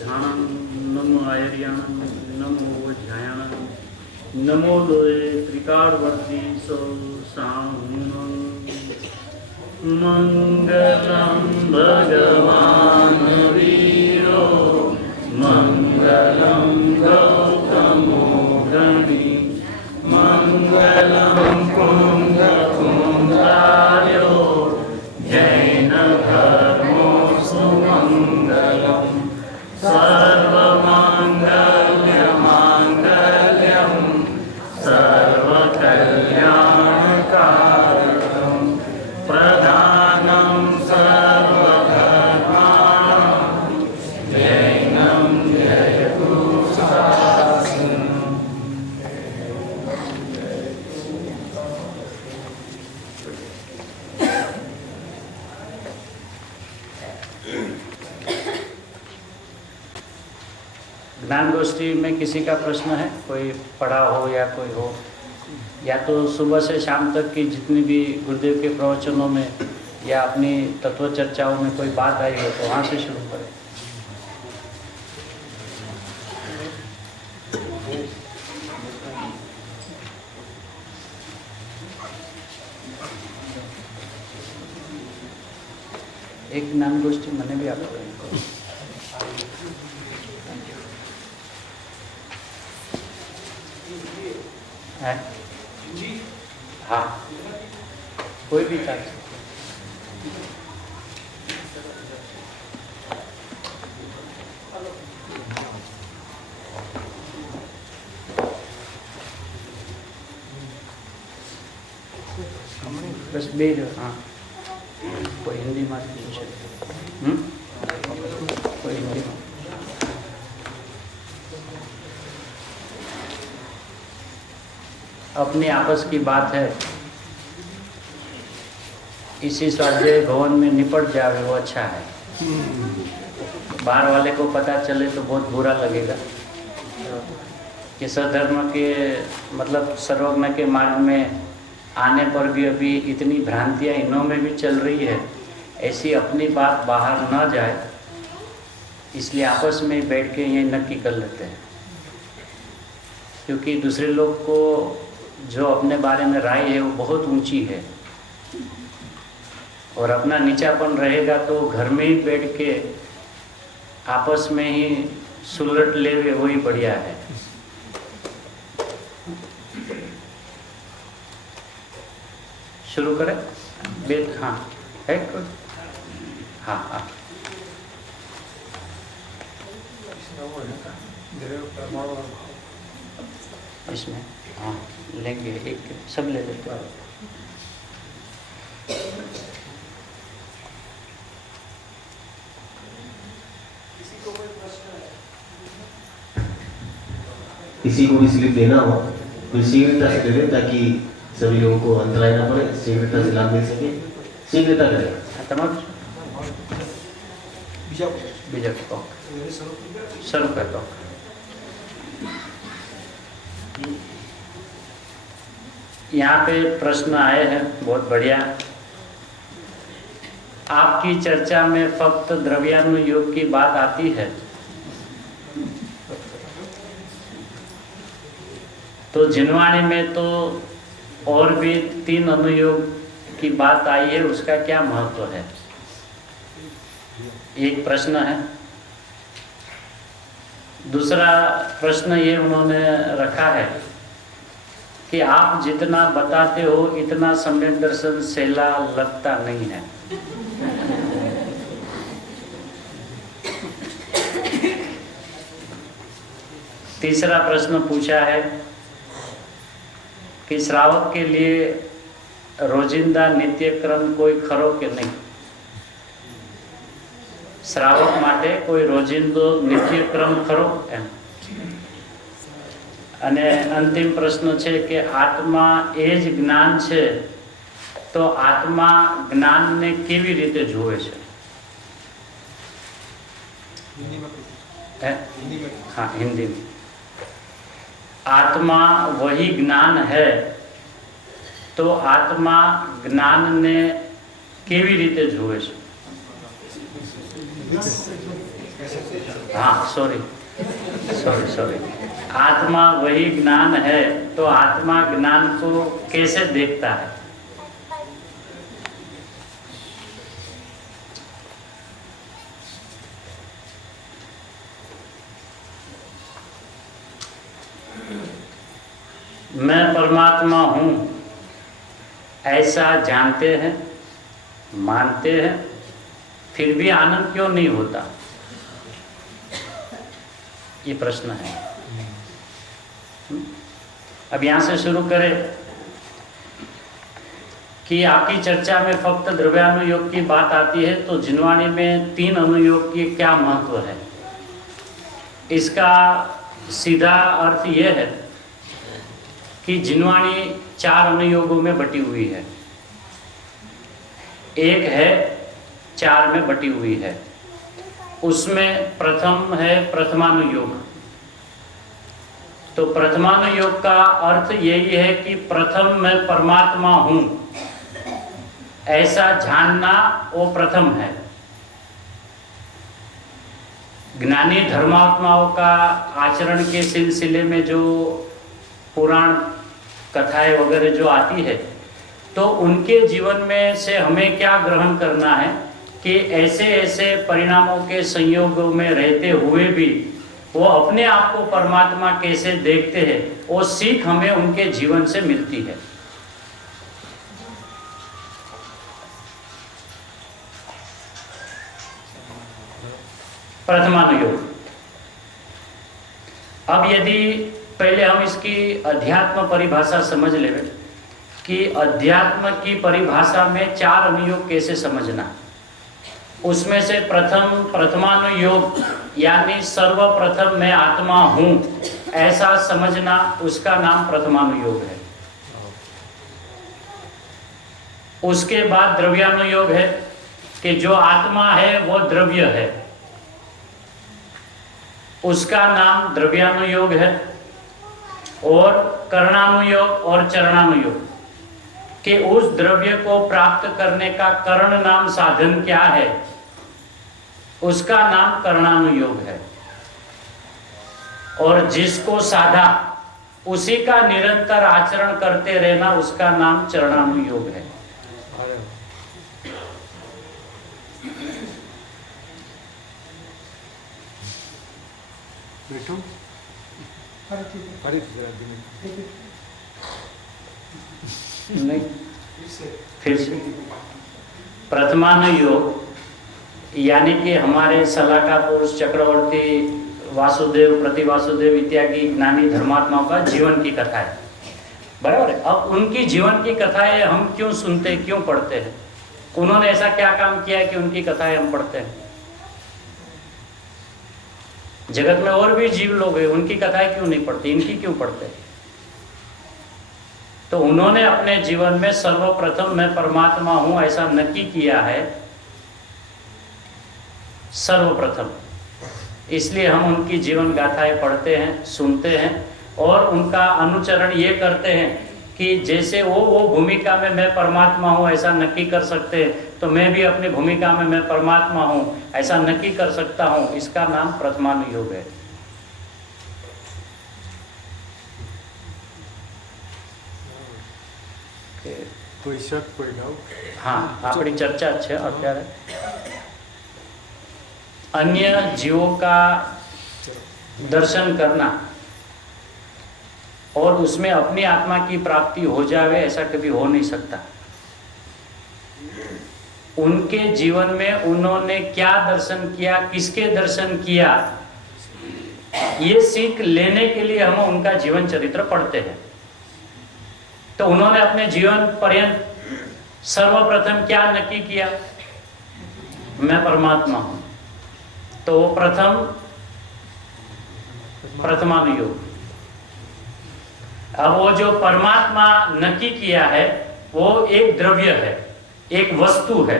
ध्यानं नमो आयर्याणं नमो ध्यायाणं नमो लोये त्रिकालवर्ती सौ सामं मंगलं भगवान् वीरो मंगलं गौतमो गणी मंगलं पुंडरीकार्यो जैन धर्मो सुमंगलं सर्वमंगल्यमांगल्यं सर्वकल्याणकारणं प्रधानं सर्वधर्माणां जैनं जयतु शासनम्। ज्ञान गोष्ठी में किसी का प्रश्न है, कोई पढ़ा हो या कोई हो, या तो सुबह से शाम तक की जितनी भी गुरुदेव के प्रवचनों में या अपनी तत्व चर्चाओं में कोई बात आई हो तो वहाँ से शुरू करें। एक ज्ञान गोष्ठी मैंने भी आपको है? हाँ, कोई भी था। बस बेर हाँ, कोई हिंदी में पूछे, कोई हिंदी में। अपनी आपस की बात है, इसी स्वाध्याय भवन में निपट जावे वो अच्छा है। बाहर वाले को पता चले तो बहुत बुरा लगेगा कि सधर्म के मतलब सर्वज्ञ के मार्ग में आने पर भी अभी इतनी भ्रांतियाँ इनों में भी चल रही है, ऐसी अपनी बात बाहर न जाए, इसलिए आपस में बैठ के ये नक्की कर लेते हैं। क्योंकि दूसरे लोग को जो अपने बारे में राय है वो बहुत ऊंची है, और अपना नीचापन रहेगा तो घर में ही बैठ के आपस में ही सुलट ले, वही बढ़िया है। शुरू करें? वेद हाँ है कोई? हाँ हाँ इसमें हाँ लेंगे, एक सब ले लेते हैं। किसी को भी स्लिप देना हो तो शीघ्रता से दे दें ताकि सभी लोगों को अंतराय ना पड़े, शीघ्रता से लाभ मिल सके, शीघ्रता करें। बीजा सर कहता हूँ। यहाँ पे प्रश्न आए हैं बहुत बढ़िया। आपकी चर्चा में फक्त द्रव्यानुयोग की बात आती है, तो जिनवाणी में तो और भी 3 अनुयोग की बात आई है, उसका क्या महत्व है? एक प्रश्न है। दूसरा प्रश्न ये उन्होंने रखा है कि आप जितना बताते हो इतना सम्यक दर्शन सहला लगता नहीं है। तीसरा प्रश्न पूछा है कि श्रावक के लिए रोजिंदा नित्य क्रम कोई खरो के नहीं? श्रावक माटे कोई रोजिंदो नित्य क्रम खरो एम। અને અંતિમ પ્રશ્ન છે કે આત્મા એ જ જ્ઞાન છે, તો આત્મા જ્ઞાનને કેવી રીતે જુએ છે? हाँ हिंदी में। आत्मा वही ज्ञान है, तो आत्मा ज्ञान ने केवी रीते जुए छे? हाँ सॉरी, आत्मा वही ज्ञान है, तो आत्मा ज्ञान को कैसे देखता है? मैं परमात्मा हूँ ऐसा जानते हैं, मानते हैं, फिर भी आनंद क्यों नहीं होता? ये प्रश्न है। अब यहाँ से शुरू करें कि आपकी चर्चा में फक्त द्रव्यानुयोग की बात आती है, तो जिनवाणी में 3 अनुयोग की क्या महत्व है? इसका सीधा अर्थ यह है कि जिनवाणी 4 अनुयोगों में बटी हुई है, एक है 4 में बटी हुई है। उसमें प्रथम है प्रथमानुयोग। तो प्रथमानुयोग का अर्थ यही है कि प्रथम मैं परमात्मा हूँ ऐसा जानना वो प्रथम है। ज्ञानी धर्मात्माओं का आचरण के सिलसिले में जो पुराण कथाएं वगैरह जो आती है, तो उनके जीवन में से हमें क्या ग्रहण करना है कि ऐसे ऐसे परिणामों के संयोगों में रहते हुए भी वो अपने आप को परमात्मा कैसे देखते हैं, वो सीख हमें उनके जीवन से मिलती है। प्रथमानुयोग। अब यदि पहले हम इसकी अध्यात्म परिभाषा समझ लें कि अध्यात्म की परिभाषा में 4 अनुयोग कैसे समझना। उसमें से प्रथमानुयोग यानी सर्वप्रथम मैं आत्मा हूँ ऐसा समझना, उसका नाम प्रथमानुयोग है। उसके बाद द्रव्यानुयोग है कि जो आत्मा है वो द्रव्य है, उसका नाम द्रव्यानुयोग है। और करणानुयोग और चरणानुयोग कि उस द्रव्य को प्राप्त करने का करण नाम साधन क्या है, उसका नाम करणानुयोग है। और जिसको साधा उसी का निरंतर आचरण करते रहना, उसका नाम चरणानुयोग है। नहीं, फिर से प्रथमानुयोग यानी कि हमारे सलाका पुरुष, चक्रवर्ती, वासुदेव, प्रतिवासुदेव इत्यादि ज्ञानी धर्मात्माओं का जीवन की कथा है, बराबर है। अब उनकी जीवन की कथाएं हम क्यों सुनते, क्यों पढ़ते हैं? उन्होंने ऐसा क्या काम किया है कि उनकी कथाएं हम पढ़ते हैं? जगत में और भी जीव लोग हैं, उनकी कथाएं क्यों नहीं पढ़ते, इनकी क्यों पढ़ते हैं? तो उन्होंने अपने जीवन में सर्वप्रथम मैं परमात्मा हूं ऐसा नक्की किया है, सर्वप्रथम। इसलिए हम उनकी जीवन गाथाएं पढ़ते हैं, सुनते हैं और उनका अनुचरण ये करते हैं कि जैसे वो भूमिका में मैं परमात्मा हूँ ऐसा नक्की कर सकते हैं, तो मैं भी अपनी भूमिका में मैं परमात्मा हूँ ऐसा नक्की कर सकता हूँ। इसका नाम प्रथमानुयोग है। कोई शक, कोई डाउट? हाँ, આપણી ચર્ચા છે અત્યારે अन्य जीवों का दर्शन करना और उसमें अपनी आत्मा की प्राप्ति हो जावे ऐसा कभी हो नहीं सकता। उनके जीवन में उन्होंने क्या दर्शन किया, किसके दर्शन किया, ये सीख लेने के लिए हम उनका जीवन चरित्र पढ़ते हैं। तो उन्होंने अपने जीवन पर्यंत सर्वप्रथम क्या नक्की किया? मैं परमात्मा हूं। तो प्रथमानुयोग। अब वो जो परमात्मा नक्की किया है वो एक द्रव्य है, एक वस्तु है,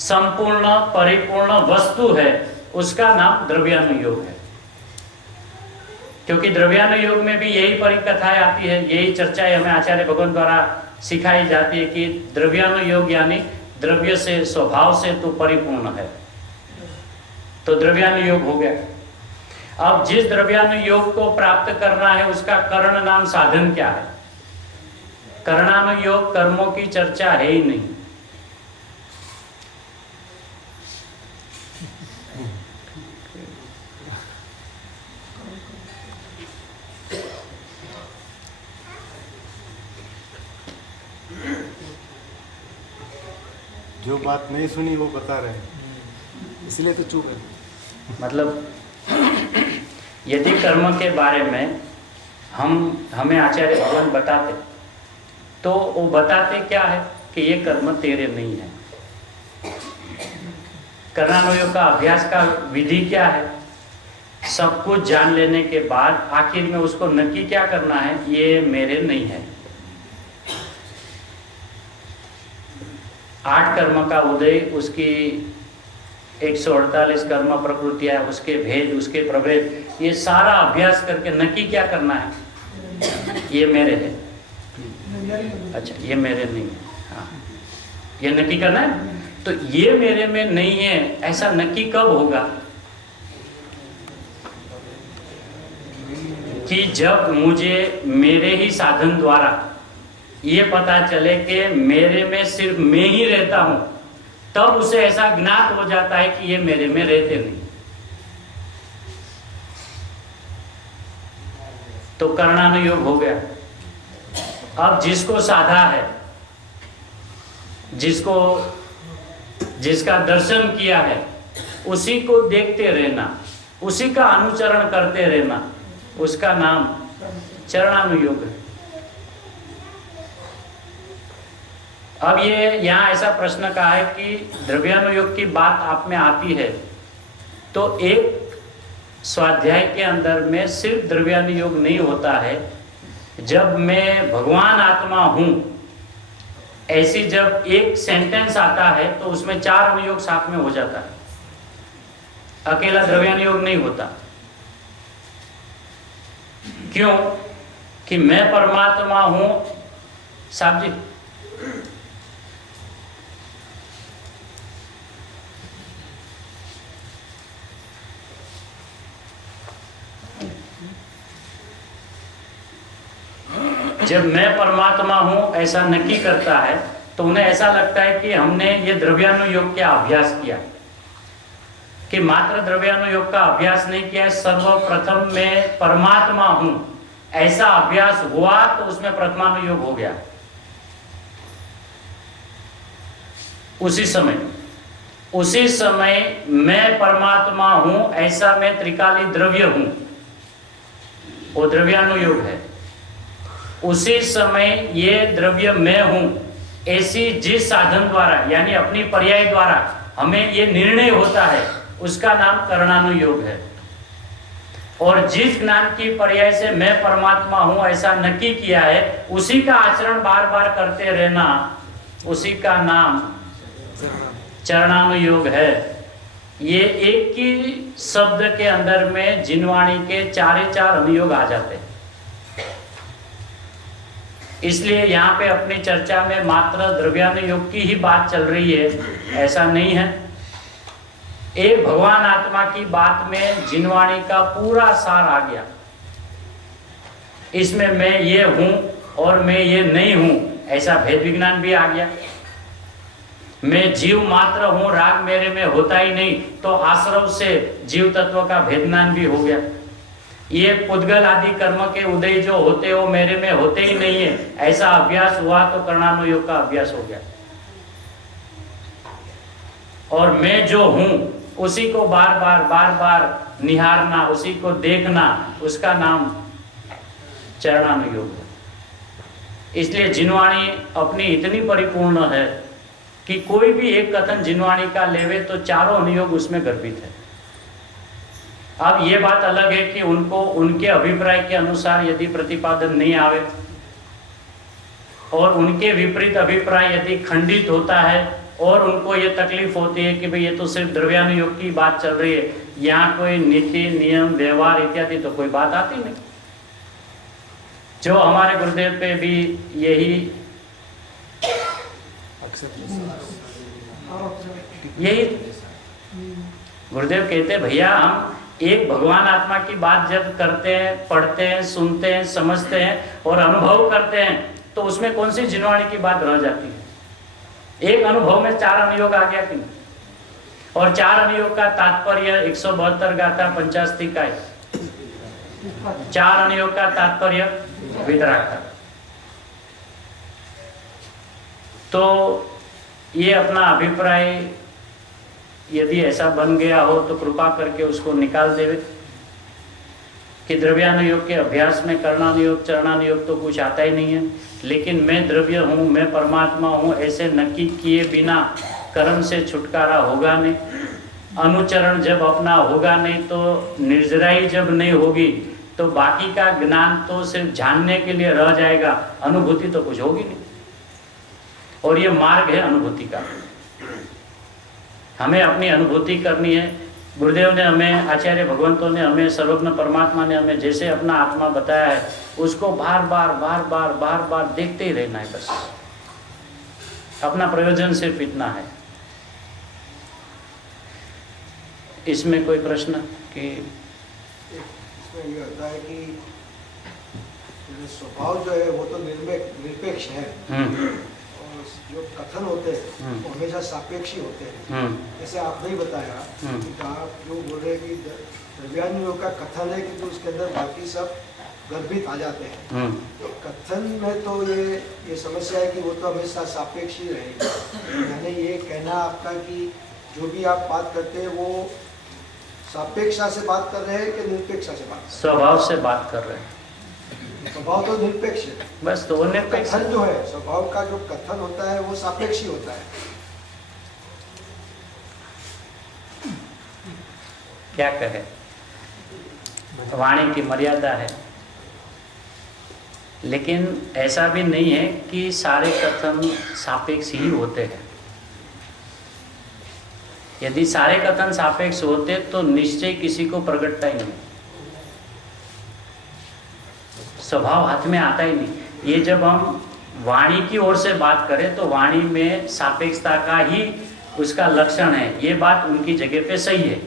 संपूर्ण परिपूर्ण वस्तु है, उसका नाम द्रव्यानुयोग है। क्योंकि द्रव्यानुयोग में भी यही परिकथाएं आती है, यही चर्चाएं हमें आचार्य भगवान द्वारा सिखाई जाती है कि द्रव्यानुयोग यानी द्रव्य से, स्वभाव से तो परिपूर्ण है। तो द्रव्यानुयोग हो गया। अब जिस द्रव्यानुयोग को प्राप्त करना है उसका करण नाम साधन क्या है? करणानुयोग कर्मों की चर्चा है ही नहीं। जो बात नहीं सुनी वो बता रहे हैं, इसलिए तो चुप है। मतलब यदि कर्म के बारे में हमें आचार्य भगवान बताते तो वो बताते क्या है कि ये कर्म तेरे नहीं है। कर्णानुयोग का अभ्यास का विधि क्या है? सब कुछ जान लेने के बाद आखिर में उसको नक्की क्या करना है? ये मेरे नहीं है। 8 कर्म का उदय, उसकी 148 कर्म प्रकृतियां, उसके भेद, उसके प्रभेद, ये सारा अभ्यास करके नक्की क्या करना है? ये मेरे है। अच्छा, ये मेरे नहीं है। हाँ, ये नक्की करना है। तो ये मेरे में नहीं है ऐसा नक्की कब होगा? कि जब मुझे मेरे ही साधन द्वारा ये पता चले कि मेरे में सिर्फ मैं ही रहता हूं, तब उसे ऐसा ज्ञात हो जाता है कि ये मेरे में रहते नहीं। तो कर्णानुयोग हो गया। अब जिसको साधा है, जिसका दर्शन किया है, उसी को देखते रहना, उसी का अनुचरण करते रहना, उसका नाम चरणानुयोग है। अब ये यहाँ ऐसा प्रश्न कहा है कि द्रव्यानुयोग की बात आप में आती है, तो एक स्वाध्याय के अंदर में सिर्फ द्रव्यानुयोग नहीं होता है। जब मैं भगवान आत्मा हूं, ऐसी जब एक सेंटेंस आता है तो उसमें 4 अनुयोग साथ में हो जाता है, अकेला द्रव्यानुयोग नहीं होता। क्यों? कि मैं परमात्मा हूं। साहब जी, जब मैं परमात्मा हूं ऐसा नक्की करता है तो उन्हें ऐसा लगता है कि हमने ये द्रव्यानुयोग का अभ्यास किया, कि मात्र द्रव्यानुयोग का अभ्यास नहीं किया है, सर्वप्रथम मैं परमात्मा हूं ऐसा अभ्यास हुआ तो उसमें प्रथमानुयोग हो गया। उसी समय मैं परमात्मा हूं ऐसा मैं त्रिकाली द्रव्य हूं, वो द्रव्यानुयोग है। उसी समय ये द्रव्य मैं हूं ऐसी जिस साधन द्वारा यानी अपनी पर्याय द्वारा हमें ये निर्णय होता है, उसका नाम करणानुयोग है। और जिस ज्ञान की पर्याय से मैं परमात्मा हूं ऐसा नक्की किया है, उसी का आचरण बार बार करते रहना, उसी का नाम चरणानुयोग है। ये एक ही शब्द के अंदर में जिनवाणी के 4 अनुयोग आ जाते हैं। इसलिए यहाँ पे अपनी चर्चा में मात्र द्रव्यानुयोग की ही बात चल रही है, ऐसा नहीं है। एक भगवान आत्मा की बात में जिनवाणी का पूरा सार आ गया। इसमें मैं ये हूं और मैं ये नहीं हूं ऐसा भेद विज्ञान भी आ गया। मैं जीव मात्र हूं, राग मेरे में होता ही नहीं, तो आश्रव से जीव तत्व का भेदनान भी हो गया। ये पुद्गल आदि कर्म के उदय जो होते हो मेरे में होते ही नहीं है, ऐसा अभ्यास हुआ तो कर्णानुयोग का अभ्यास हो गया। और मैं जो हूं उसी को बार बार निहारना, उसी को देखना, उसका नाम चरणानुयोग है। इसलिए जिनवाणी अपनी इतनी परिपूर्ण है कि कोई भी एक कथन जिनवाणी का लेवे तो 4 अनुयोग उसमें गर्भित है। अब ये बात अलग है कि उनको उनके अभिप्राय के अनुसार यदि प्रतिपादन नहीं आवे और उनके विपरीत अभिप्राय यदि खंडित होता है और उनको ये तकलीफ होती है कि भाई ये तो सिर्फ द्रव्यानुयोग की बात चल रही है, यहाँ कोई नीति नियम व्यवहार इत्यादि तो कोई बात आती नहीं। जो हमारे गुरुदेव पे भी यही गुरुदेव कहते भैया हम एक भगवान आत्मा की बात जब करते हैं, पढ़ते हैं, सुनते हैं, समझते हैं और अनुभव करते हैं तो उसमें कौन सी जिनवाणी की बात रह जाती है? एक अनुभव में 4 अनुयोग आ गया कि नहीं? और 4 अनुयोग का तात्पर्य 172 गाथा 85 का है। 4 अनुयोग का तात्पर्य वितराग का। तो ये अपना अभिप्राय यदि ऐसा बन गया हो तो कृपा करके उसको निकाल देवे कि द्रव्यानुयोग के अभ्यास में कर्णानुयोग चरणानुयोग तो कुछ आता ही नहीं है, लेकिन मैं द्रव्य हूँ, मैं परमात्मा हूँ, ऐसे नक्की किए बिना कर्म से छुटकारा होगा नहीं। अनुचरण जब अपना होगा नहीं तो निर्जराई जब नहीं होगी तो बाकी का ज्ञान तो सिर्फ जानने के लिए रह जाएगा, अनुभूति तो कुछ होगी नहीं। और ये मार्ग है अनुभूति का। हमें अपनी अनुभूति करनी है। गुरुदेव ने हमें, आचार्य भगवंतों ने हमें, सर्वज्ञ परमात्मा ने हमें जैसे अपना आत्मा बताया है उसको बार बार देखते ही रहना है। बस अपना प्रयोजन सिर्फ इतना है। इसमें कोई प्रश्न? कि इसमें ये होता है कि स्वभाव जो है वो तो निरपेक्ष है और जो कथन होते हैं वो हमेशा सापेक्षी होते हैं। जैसे आपने ही बताया कि आप जो बोल रहे हैं कि द्रव्यानुयोग का कथन है कि तो उसके अंदर बाकी सब गर्भित आ जाते हैं। तो कथन में तो ये समस्या है कि वो तो हमेशा सापेक्षी रहेगी। यानी ये कहना आपका कि जो भी आप बात करते हैं वो सापेक्षा से बात कर रहे हैं कि निरपेक्षा से बात? स्वभाव से बात कर रहे हैं। स्वभाव तो निरपेक्ष है, बस तो वो निरपेक्ष कथन जो है, स्वभाव का जो कथन होता है वो सापेक्षी होता है। क्या कहे, वाणी की मर्यादा है। लेकिन ऐसा भी नहीं है कि सारे कथन सापेक्ष ही होते हैं। यदि सारे कथन सापेक्ष होते तो निश्चय किसी को प्रकटता ही नहीं, स्वभाव हाथ में आता ही नहीं। ये जब हम वाणी की ओर से बात करें तो वाणी में सापेक्षता का ही उसका लक्षण है। ये बात उनकी जगह पे सही है,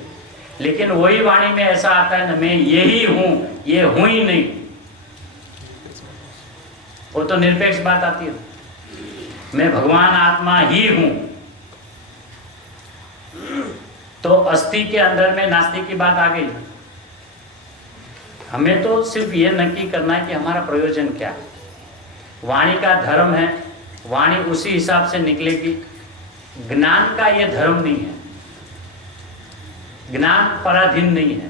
लेकिन वही वाणी में ऐसा आता है ना, मैं यही हूँ, ये हूँ ही नहीं, वो तो निरपेक्ष बात आती है। मैं भगवान आत्मा ही हूँ, तो अस्थि के अंदर में नास्ति की बात आ गई। हमें तो सिर्फ ये नक्की करना है कि हमारा प्रयोजन क्या है। वाणी का धर्म है, वाणी उसी हिसाब से निकलेगी। ज्ञान का ये धर्म नहीं है, ज्ञान पराधीन नहीं है।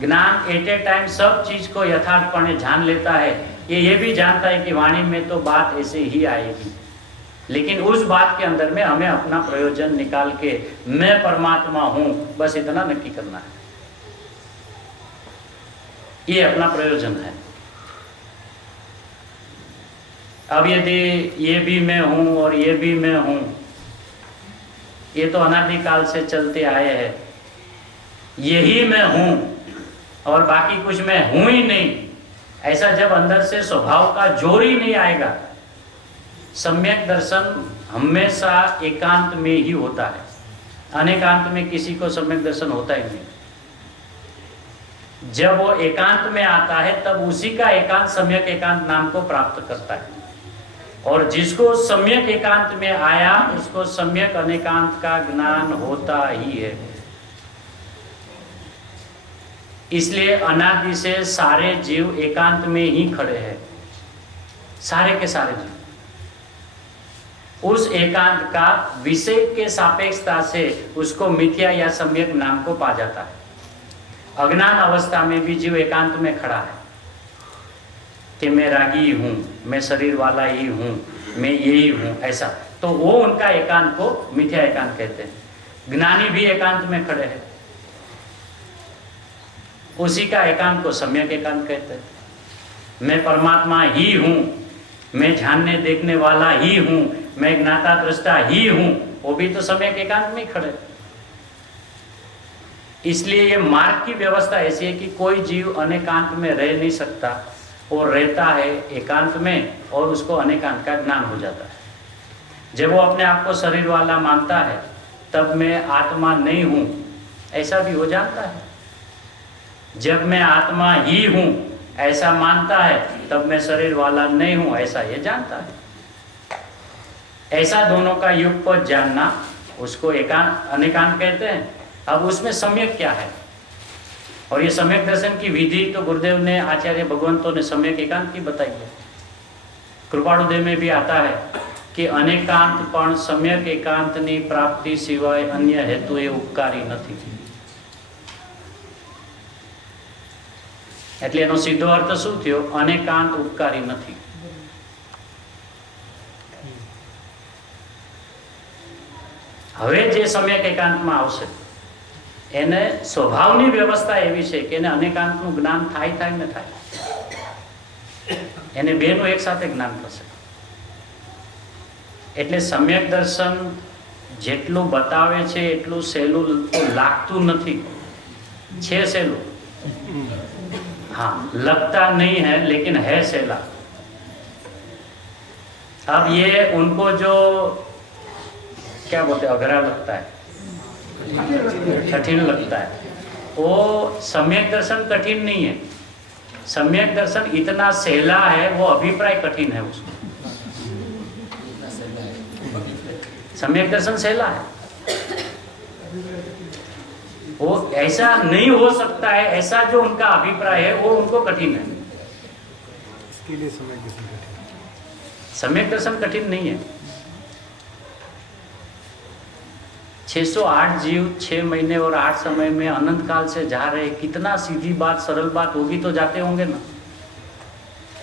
ज्ञान एट ए टाइम सब चीज को यथार्थपणे जान लेता है। ये भी जानता है कि वाणी में तो बात ऐसे ही आएगी, लेकिन उस बात के अंदर में हमें अपना प्रयोजन निकाल के मैं परमात्मा हूं, बस इतना नक्की करना है। ये अपना प्रयोजन है। अब यदि ये भी मैं हूं और ये भी मैं हूं, ये तो अनादिकाल से चलते आए हैं। यही मैं हूं और बाकी कुछ मैं हूं ही नहीं, ऐसा जब अंदर से स्वभाव का जोर ही नहीं आएगा। सम्यक दर्शन हमेशा एकांत में ही होता है, अनेकांत में किसी को सम्यक दर्शन होता ही नहीं। जब वो एकांत में आता है तब उसी का एकांत सम्यक एकांत नाम को प्राप्त करता है, और जिसको सम्यक एकांत में आया उसको सम्यक अनेकांत का ज्ञान होता ही है। इसलिए अनादि से सारे जीव एकांत में ही खड़े हैं, सारे के सारे जीव। उस एकांत का विषय के सापेक्षता से उसको मिथ्या या सम्यक नाम को पा जाता है। अज्ञान अवस्था में भी जीव एकांत में खड़ा है कि मैं रागी हूँ, मैं शरीर वाला ही हूँ, मैं यही हूँ, ऐसा। तो वो उनका एकांत को मिथ्या एकांत कहते हैं। ज्ञानी भी एकांत में खड़े हैं, उसी का एकांत को सम्यक एकांत कहते हैं। मैं परमात्मा ही हूँ, मैं जानने देखने वाला ही हूँ, मैं ज्ञाता दृष्टा ही हूँ, वो भी तो सम्यक एकांत में खड़े। इसलिए ये मार्ग की व्यवस्था ऐसी है कि कोई जीव अनेकांत में रह नहीं सकता, और रहता है एकांत में, और उसको अनेकांत का ज्ञान हो जाता है। जब वो अपने आप को शरीर वाला मानता है तब मैं आत्मा नहीं हूँ, ऐसा भी वो जानता है। जब मैं आत्मा ही हूँ ऐसा मानता है, तब मैं शरीर वाला नहीं हूँ ऐसा ये जानता है। ऐसा दोनों का युगपत जानना, उसको एकांत अनेकांत कहते हैं। अब उसमें सम्यक क्या है, और ये सम्यक दर्शन की विधि तो गुरुदेव ने, आचार्य भगवंतों ने सम्यक एकांत की बताई है। कृपाणुदेव में भी आता है कि अनेकांत पण सम्यक एकांतनी प्राप्ति सिवाय अन्य हेतु ए उपकारी નથી। એટલે એનો સીધો અર્થ શું થયો? અનેકાંત ઉપકારી નથી। હવે જે સમ્યક એકાંતમાં આવશે એને સ્વભાવની વ્યવસ્થા એવી છે કે એને અનેકાંતનું જ્ઞાન થાય ને થાય, એને બેનું એક સાથે જ્ઞાન થશે। એટલે સમ્યક દર્શન જેટલું બતાવે છે એટલું સહેલું લાગતું નથી, છે સહેલું, हाँ लगता नहीं है लेकिन है सहेला। अब ये उनको जो क्या बोलते हैं अघरा लगता है, कठिन लगता है, वो सम्यक दर्शन कठिन नहीं है। सम्यक दर्शन इतना सहेला है, वो अभिप्राय कठिन है उसको। सम्यक दर्शन सहेला है, वो ऐसा नहीं हो सकता है, ऐसा जो उनका अभिप्राय है वो उनको कठिन है। इसके लिए सम्यक दर्शन कठिन, सम्यक दर्शन कठिन नहीं है। 608 जीव 6 महीने और 8 समय में अनंत काल से जा रहे, कितना सीधी बात सरल बात होगी तो जाते होंगे ना।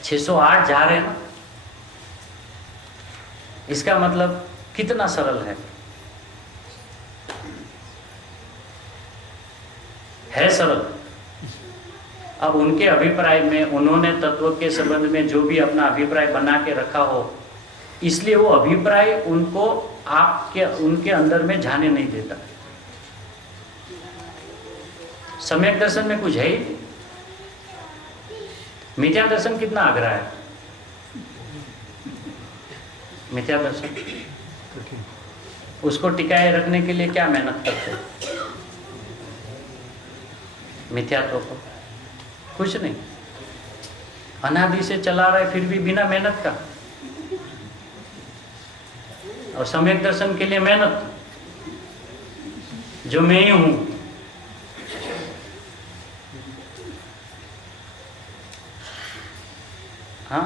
608 जा रहे ना, इसका मतलब कितना सरल है सरल। अब उनके अभिप्राय में, उन्होंने तत्व के संबंध में जो भी अपना अभिप्राय बना के रखा हो, इसलिए वो अभिप्राय उनको आपके उनके अंदर में जाने नहीं देता। सम्यक दर्शन में कुछ है ही, मिथ्या दर्शन कितना आग्रह है। मिथ्या दर्शन उसको टिकाए रखने के लिए क्या मेहनत करते हैं? मिथ्यात्व को कुछ नहीं, अनादि से चला रहा है फिर भी बिना मेहनत का। और सम्यक दर्शन के लिए मेहनत, जो मैं ही हूं। हाँ,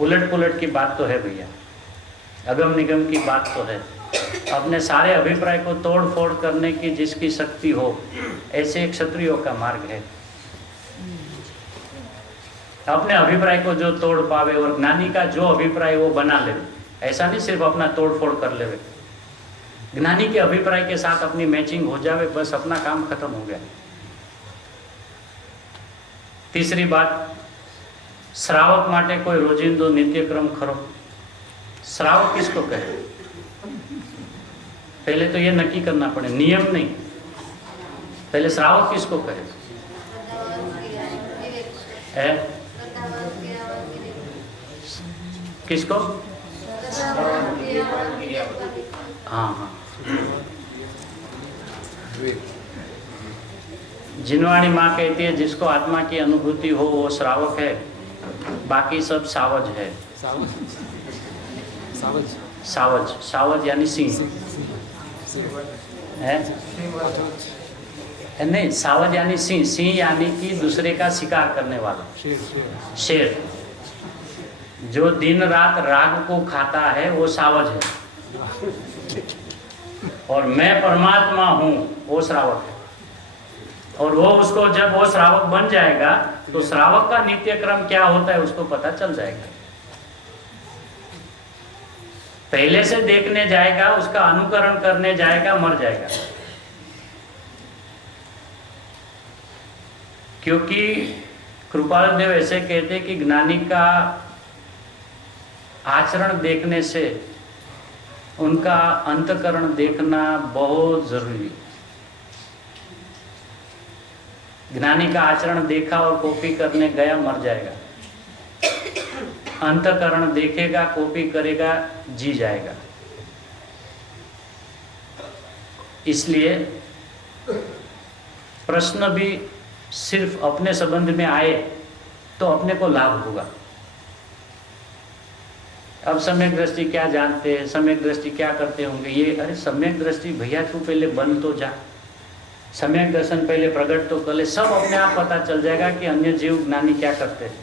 उलट पुलट की बात तो है भैया, अगम निगम की बात तो है। अपने सारे अभिप्राय को तोड़ फोड़ करने की जिसकी शक्ति हो, ऐसे क्षत्रियों का मार्ग है। अपने अभिप्राय को जो तोड़ पावे और ज्ञानी का जो अभिप्राय वो बना ले, ऐसा नहीं सिर्फ अपना तोड़ फोड़ कर ले। ज्ञानी के अभिप्राय के साथ अपनी मैचिंग हो जावे, बस अपना काम खत्म हो गया। तीसरी बात, श्रावक माटे कोई रोजिंदो नित्यक्रम खरो। श्रावक किसको कहे? पहले तो ये नक्की करना पड़े, नियम नहीं। पहले श्रावक किसको कहे? किसको? हाँ, जिनवाणी माँ कहती है जिसको आत्मा की अनुभूति हो वो श्रावक है, बाकी सब सावज है। सावज, सावज यानी सिंह है? नहीं, सावज यानी सिंह, सिंह यानी कि दूसरे का शिकार करने वाला। शेर जो दिन रात राग को खाता है वो सावज है, और मैं परमात्मा हूँ वो श्रावक है। और वो उसको जब वो श्रावक बन जाएगा तो श्रावक का नित्य क्रम क्या होता है उसको पता चल जाएगा। पहले से देखने जाएगा, उसका अनुकरण करने जाएगा, मर जाएगा। क्योंकि कृपाल देव ऐसे कहते कि ज्ञानी का आचरण देखने से उनका अंतकरण देखना बहुत जरूरी है। ज्ञानी का आचरण देखा और कॉपी करने गया, मर जाएगा। अंतःकरण देखेगा, कॉपी करेगा, जी जाएगा। इसलिए प्रश्न भी सिर्फ अपने संबंध में आए तो अपने को लाभ होगा। अब सम्यक दृष्टि क्या जानते हैं, सम्यक दृष्टि क्या करते होंगे, ये अरे सम्यक दृष्टि भैया तू पहले बन तो जा, सम्यक दर्शन पहले प्रकट तो कर ले, सब अपने आप पता चल जाएगा कि अन्य जीव ज्ञानी क्या करते हैं।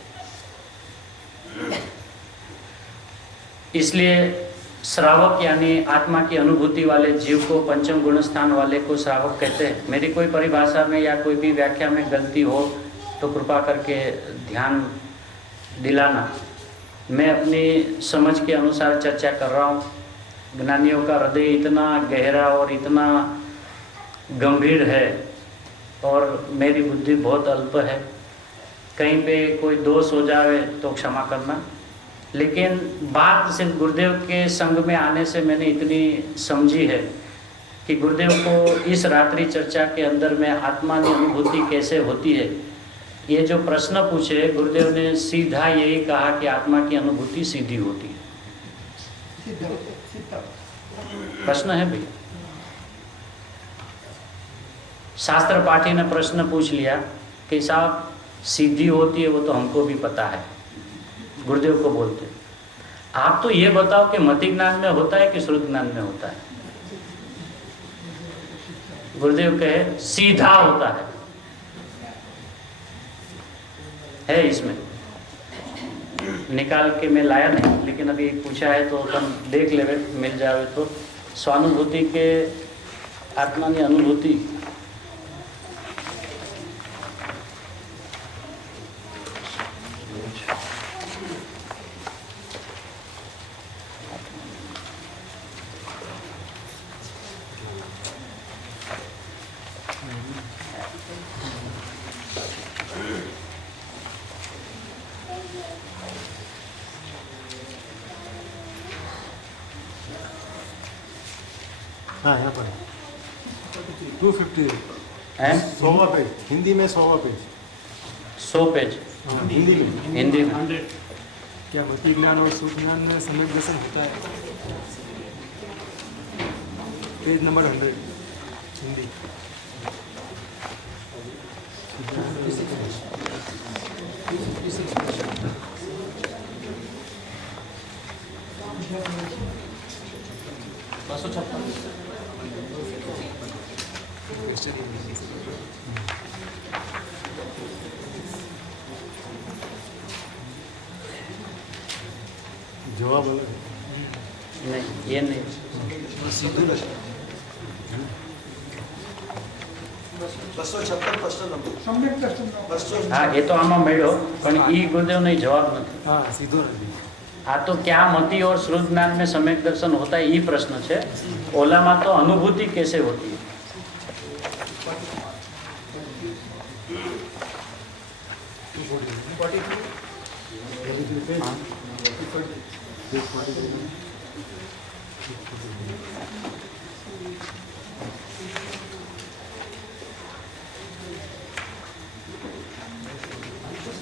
इसलिए श्रावक यानी आत्मा की अनुभूति वाले जीव को, पंचम गुण स्थान वाले को श्रावक कहते हैं। मेरी कोई परिभाषा में या कोई भी व्याख्या में गलती हो तो कृपा करके ध्यान दिलाना। मैं अपनी समझ के अनुसार चर्चा कर रहा हूँ। ज्ञानियों का हृदय इतना गहरा और इतना गंभीर है और मेरी बुद्धि बहुत अल्प है, कहीं पे कोई दोष हो जाए तो क्षमा करना। लेकिन बात सिर्फ गुरुदेव के संग में आने से मैंने इतनी समझी है कि गुरुदेव को इस रात्रि चर्चा के अंदर में आत्मा की अनुभूति कैसे होती है, ये जो प्रश्न पूछे गुरुदेव ने सीधा यही कहा कि आत्मा की अनुभूति सीधी होती है। प्रश्न है भैया, शास्त्र पाठी ने प्रश्न पूछ लिया कि साहब सीधी होती है, वो तो हमको भी पता है। गुरुदेव को बोलते आप तो ये बताओ कि मति ज्ञान में होता है कि श्रुत ज्ञान में होता है। गुरुदेव कहे सीधा होता है इसमें। निकाल के मैं लाया नहीं, लेकिन अभी पूछा है तो अपन देख ले, मिल जाए तो। स्वानुभूति के आत्मा की अनुभूति हाँ यहाँ पर 250 है 100वां पेज, हिंदी में 100वां पेज। 100 पेज हाँ, हिंदी में हिंदी में। क्या मति ज्ञान और सूक्ष्म ज्ञान में सम्यक दर्शन होता है? Page number 100 Hindi. जवाब नहीं, ये नहीं। 256 प्रश्न नंबर। हाँ, ये तो આમાં મળ્યો, પણ ઈ ગુરુદેવનો જવાબ નથી। हाँ सीधो नहीं। આ તો क्या मति और श्रुत ज्ञान में सम्यक दर्शन होता है, ये प्रश्न है। ओलाમાં तो अनुभूति कैसे होती है।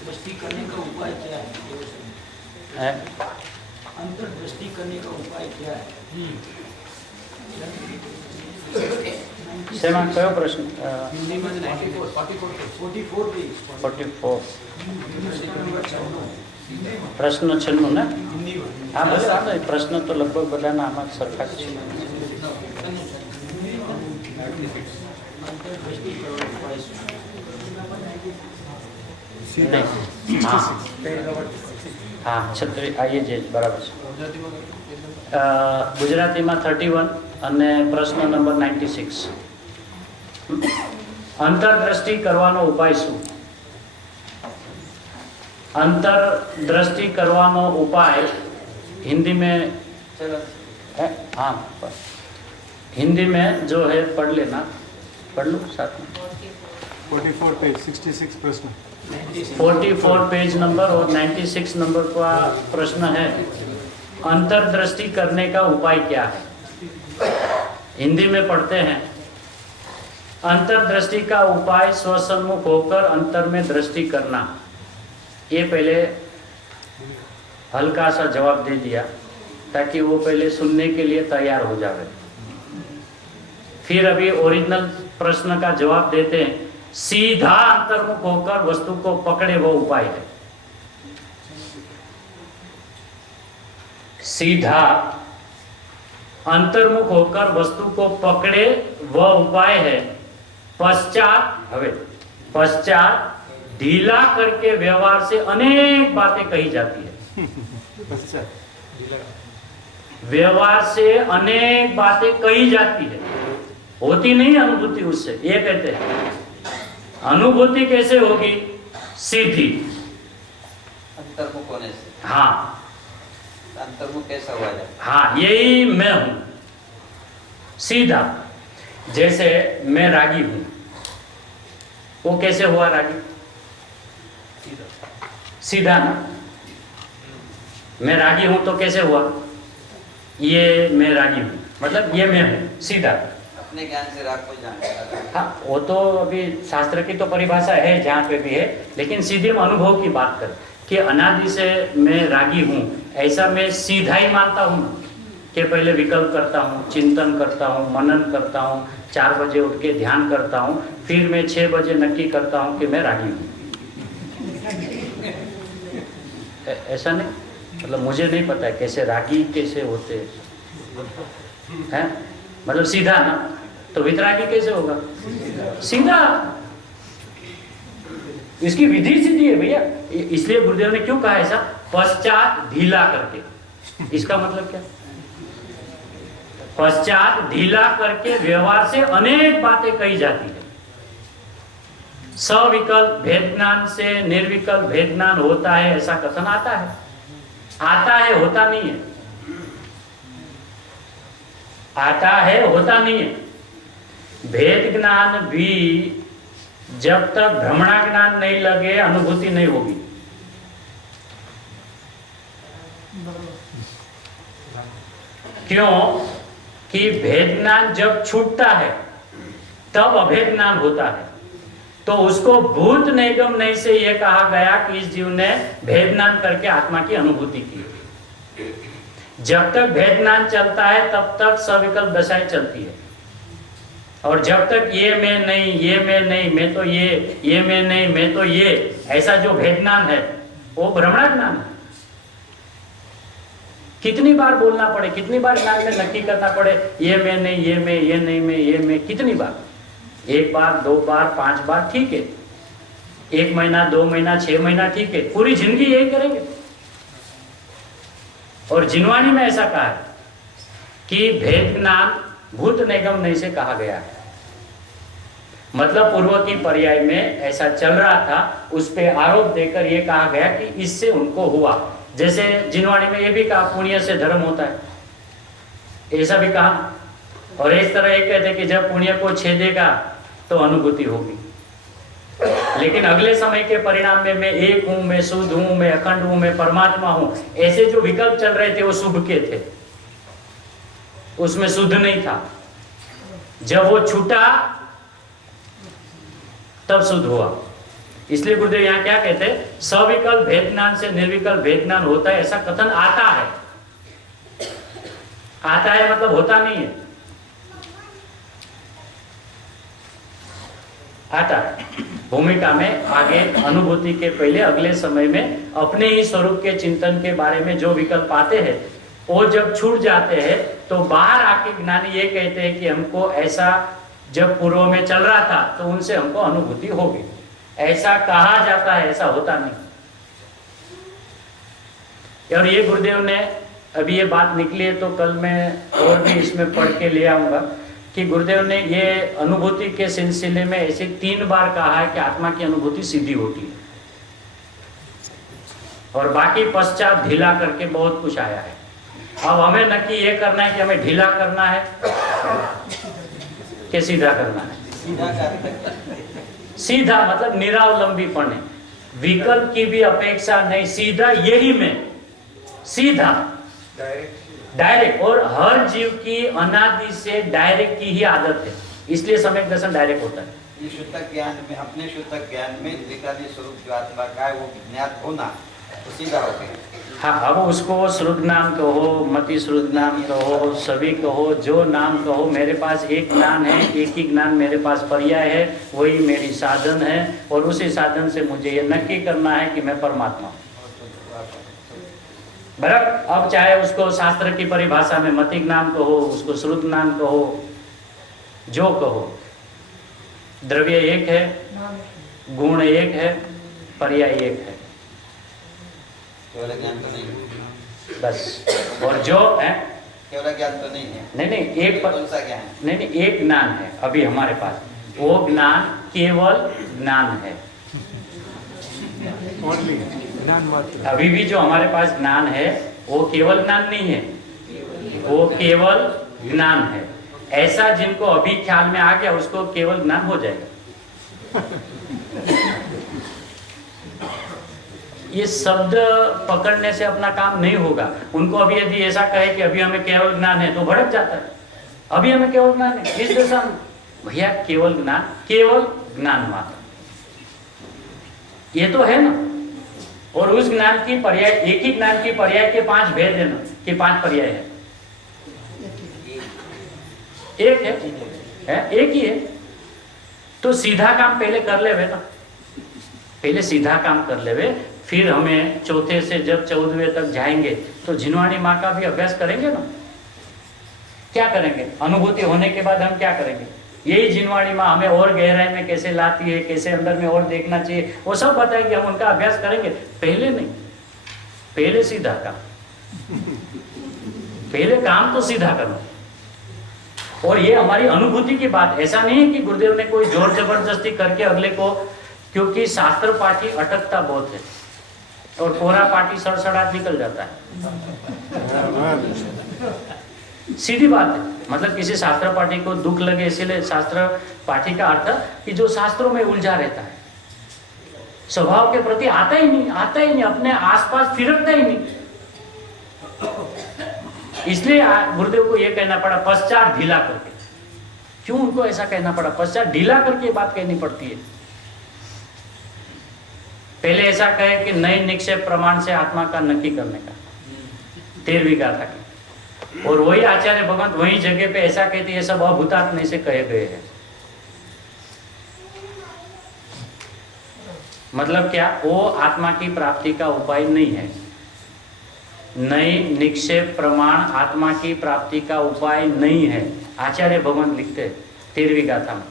दृष्टि करने का उपाय क्या है? अंतर्दृष्टि करने का उपाय क्या है? શેમાં કયો પ્રશ્ન? हिंदी में 44 पेज 44 પ્રશ્ન 96 ને? હા ભલે, હા ભાઈ, પ્રશ્ન તો લગભગ બધાના આમાં સરખા જ છે। अंतर्दृष्टि करने का उपाय નહીં, હા હા 36 આઈએ જે બરાબર છે। ગુજરાતીમાં 31 અને પ્રશ્ન નંબર 96। અંતરદ્રષ્ટિ કરવાનો ઉપાય શું? अंतरदृष्टि करवानो उपाय हिंदी में है, हाँ हिंदी में जो है पढ़ लेना, पढ़ लो साथ में। 44 पेज 66 प्रश्न। 44 पेज नंबर और 96 नंबर का प्रश्न है, अंतरदृष्टि करने का उपाय क्या है। हिंदी में पढ़ते हैं, अंतरदृष्टि का उपाय स्वसन्मुख होकर अंतर में दृष्टि करना। ये पहले हल्का सा जवाब दे दिया ताकि वो पहले सुनने के लिए तैयार हो जाए। फिर अभी ओरिजिनल प्रश्न का जवाब देते हैं। सीधा अंतर्मुख होकर वस्तु को पकड़े वो उपाय है। सीधा अंतर्मुख होकर वस्तु को पकड़े वह उपाय है। पश्चात ढीला करके व्यवहार से अनेक बातें कही जाती है। व्यवहार से अनेक बातें कही जाती है, होती नहीं अनुभूति उससे। ये कहते हैं अनुभूति कैसे होगी? सीधी अंतर्मुख होने से। हाँ, अंतर्मुख कैसा हुआ जाए? हाँ, यही मैं हूं। सीधा, जैसे मैं रागी हूं, वो कैसे हुआ रागी? सीधा ना। मैं रागी हूं तो कैसे हुआ? ये मैं रागी हूं, मतलब ये मैं हूं, सीधा। अपने ज्ञान से राग को जानता। हाँ, वो तो अभी शास्त्र की तो परिभाषा है जहाँ पे भी है, लेकिन सीधे हम अनुभव की बात करें कि अनादि से मैं रागी हूँ, ऐसा मैं सीधा ही मानता हूँ कि पहले विकल्प करता हूँ, चिंतन करता हूँ, मनन करता हूँ, 4 बजे उठ के ध्यान करता हूँ, फिर मैं 6 बजे नक्की करता हूँ कि मैं रागी हूँ। ऐसा नहीं, मतलब मुझे नहीं पता है कैसे रागी कैसे होते हैं, मतलब सीधा ना। तो वितरागी कैसे होगा? सीधा। इसकी विधि सीधी है भैया। इसलिए गुरुदेव ने क्यों कहा ऐसा? पश्चात ढीला करके। इसका मतलब क्या? पश्चात ढीला करके व्यवहार से अनेक बातें कही जाती है। सविकल्प भेद ज्ञान से निर्विकल्प भेद ज्ञान होता है, ऐसा कथन आता है। आता है, होता नहीं है। आता है, होता नहीं है। भेद ज्ञान भी जब तक भ्रमणा ज्ञान नहीं लगे अनुभूति नहीं होगी। क्यों कि भेद ज्ञान जब छूटता है तब अभेद ज्ञान होता है। तो उसको भूत निगम नहीं से यह कहा गया कि इस जीव ने भेद ज्ञान करके आत्मा की अनुभूति की। जब तक भेद ज्ञान चलता है तब तक सविकल्प दशाएं चलती है, और जब तक ये मैं नहीं, ये मैं नहीं, मैं तो ये मैं नहीं, मैं तो ये, ऐसा जो भेद ज्ञान है वो भ्रमणा ज्ञान है। कितनी बार बोलना पड़े, कितनी बार ज्ञान में नक्की करना पड़े, ये मैं नहीं, ये मैं, ये नहीं मैं, ये मैं, कितनी बार? 1 बार, 2 बार, 5 बार, ठीक है। 1 महीना, 2 महीना, 6 महीना, ठीक है। पूरी जिंदगी यही करेंगे। और जिनवाणी में ऐसा कहा है कि भेद ज्ञान भूत निगम नहीं से कहा गया है। मतलब पूर्व की पर्याय में ऐसा चल रहा था, उस पे आरोप देकर यह कहा गया कि इससे उनको हुआ। जैसे जिनवाणी में यह भी कहा पुण्य से धर्म होता है, ऐसा भी कहा। और इस तरह एक कहते कि जब पुण्य को छेदेगा तो अनुभूति होगी। लेकिन अगले समय के परिणाम में मैं एक हूं, मैं शुद्ध हूं, मैं अखंड हूं, मैं परमात्मा हूं, ऐसे जो विकल्प चल रहे थे वो शुभ के थे, उसमें शुद्ध नहीं था। जब वो छूटा तब शुद्ध हुआ। इसलिए गुरुदेव यहाँ क्या कहते हैं? सविकल्प भेद ज्ञान से निर्विकल्प भेद ज्ञान होता है, ऐसा कथन आता है। आता है मतलब होता नहीं है, आता है। भूमिका में आगे अनुभूति के पहले अगले समय में अपने ही स्वरूप के चिंतन के बारे में जो विकल्प आते हैं वो जब छूट जाते हैं तो बाहर आके ज्ञानी ये कहते हैं कि हमको ऐसा जब पूर्व में चल रहा था तो उनसे हमको अनुभूति होगी, ऐसा कहा जाता है, ऐसा होता नहीं। और ये गुरुदेव ने अभी ये बात निकली है तो कल मैं और भी इसमें पढ़ के ले आऊंगा कि गुरुदेव ने ये अनुभूति के सिलसिले में ऐसे 3 बार कहा है कि आत्मा की अनुभूति सीधी होती है, और बाकी पश्चात ढीला करके बहुत कुछ आया है। अब हमें नक्की ये करना है कि हमें ढीला करना है कि सीधा करना है। सीधा मतलब निरावलंबीपन है, विकल्प की भी अपेक्षा नहीं, सीधा यही में, सीधा डायरेक्ट। और हर जीव की अनादि से डायरेक्ट की ही आदत है, इसलिए सम्यक दर्शन डायरेक्ट होता है। ये शुद्ध ज्ञान में, अपने शुद्ध ज्ञान में द्विकाली स्वरूप जो आत्मा का है वो ज्ञात होना तो सीधा हो गया। हाँ, अब उसको श्रुत नाम कहो, मति श्रुत नाम कहो, सभी कहो, जो नाम कहो, मेरे पास एक ज्ञान है, एक ही ज्ञान मेरे पास पर्याय है, वही मेरी साधन है, और उसी साधन से मुझे ये नक्की करना है कि मैं परमात्मा हूँ। बराबर। अब चाहे उसको शास्त्र की परिभाषा में मति ज्ञान कहो, उसको श्रुत ज्ञान कहो, जो कहो, द्रव्य एक है, गुण एक है, पर्याय एक है, केवल ज्ञान तो नहीं है। बस। और जो है केवल ज्ञान तो नहीं है। नहीं, एक कौन सा ज्ञान? नहीं, एक ज्ञान है अभी हमारे पास, वो ज्ञान केवल ज्ञान है। ओनली ज्ञान मात्र। अभी भी जो हमारे पास ज्ञान है वो केवल ज्ञान नहीं है, वो केवल ज्ञान है। ऐसा जिनको अभी ख्याल में आ गया उसको केवल ज्ञान हो जाएगा। ये शब्द पकड़ने से अपना काम नहीं होगा। उनको अभी यदि ऐसा कहे कि अभी हमें केवल ज्ञान है तो भड़क जाता है। अभी हमें केवल ज्ञान है, इस दशा में भैया केवल ज्ञान मात्र, ये तो है ना। और उस ज्ञान की पर्याय, एक ही ज्ञान की पर्याय के 5 भेद है ना, कि 5 पर्याय है, एक है, एक ही है। तो सीधा काम पहले कर लेवे ना, पहले सीधा काम कर लेवे, फिर हमें चौथे से जब 14वें तक जाएंगे तो झिनवाणी माँ का भी अभ्यास करेंगे ना। क्या करेंगे? अनुभूति होने के बाद हम क्या करेंगे? यही झिनवाणी माँ हमें और गहराई में कैसे लाती है, कैसे अंदर में और देखना चाहिए, वो सब बताएंगे। हम उनका अभ्यास करेंगे, पहले नहीं, पहले सीधा काम, पहले काम तो सीधा करना। और ये हमारी अनुभूति की बात, ऐसा नहीं है कि गुरुदेव ने कोई जोर जबरदस्ती करके अगले को, क्योंकि शास्त्र पाठी अटकता बहुत है और कोरा पाठी सड़सड़ाट निकल जाता है। सीधी बात है। मतलब किसी शास्त्र पाठी को दुख लगे, इसीलिए शास्त्र पाठी का अर्थ कि जो शास्त्रों में उलझा रहता है, स्वभाव के प्रति आता ही नहीं, अपने आसपास फिरकता ही नहीं। इसलिए गुरुदेव को यह कहना पड़ा पश्चात ढीला करके। क्यों उनको ऐसा कहना पड़ा? पश्चात ढीला करके बात कहनी पड़ती है। पहले ऐसा कहे कि नई निक्षेप प्रमाण से आत्मा का नक्की करने का, 13वीं गाथा की। और वही आचार्य भगवंत वही जगह पे ऐसा कहते, ये सब अभूतात्मा से कहे गए हैं। मतलब क्या? वो आत्मा की प्राप्ति का उपाय नहीं है। नई निक्षेप प्रमाण आत्मा की प्राप्ति का उपाय नहीं है। आचार्य भगवंत लिखते हैं 13वीं गाथा में,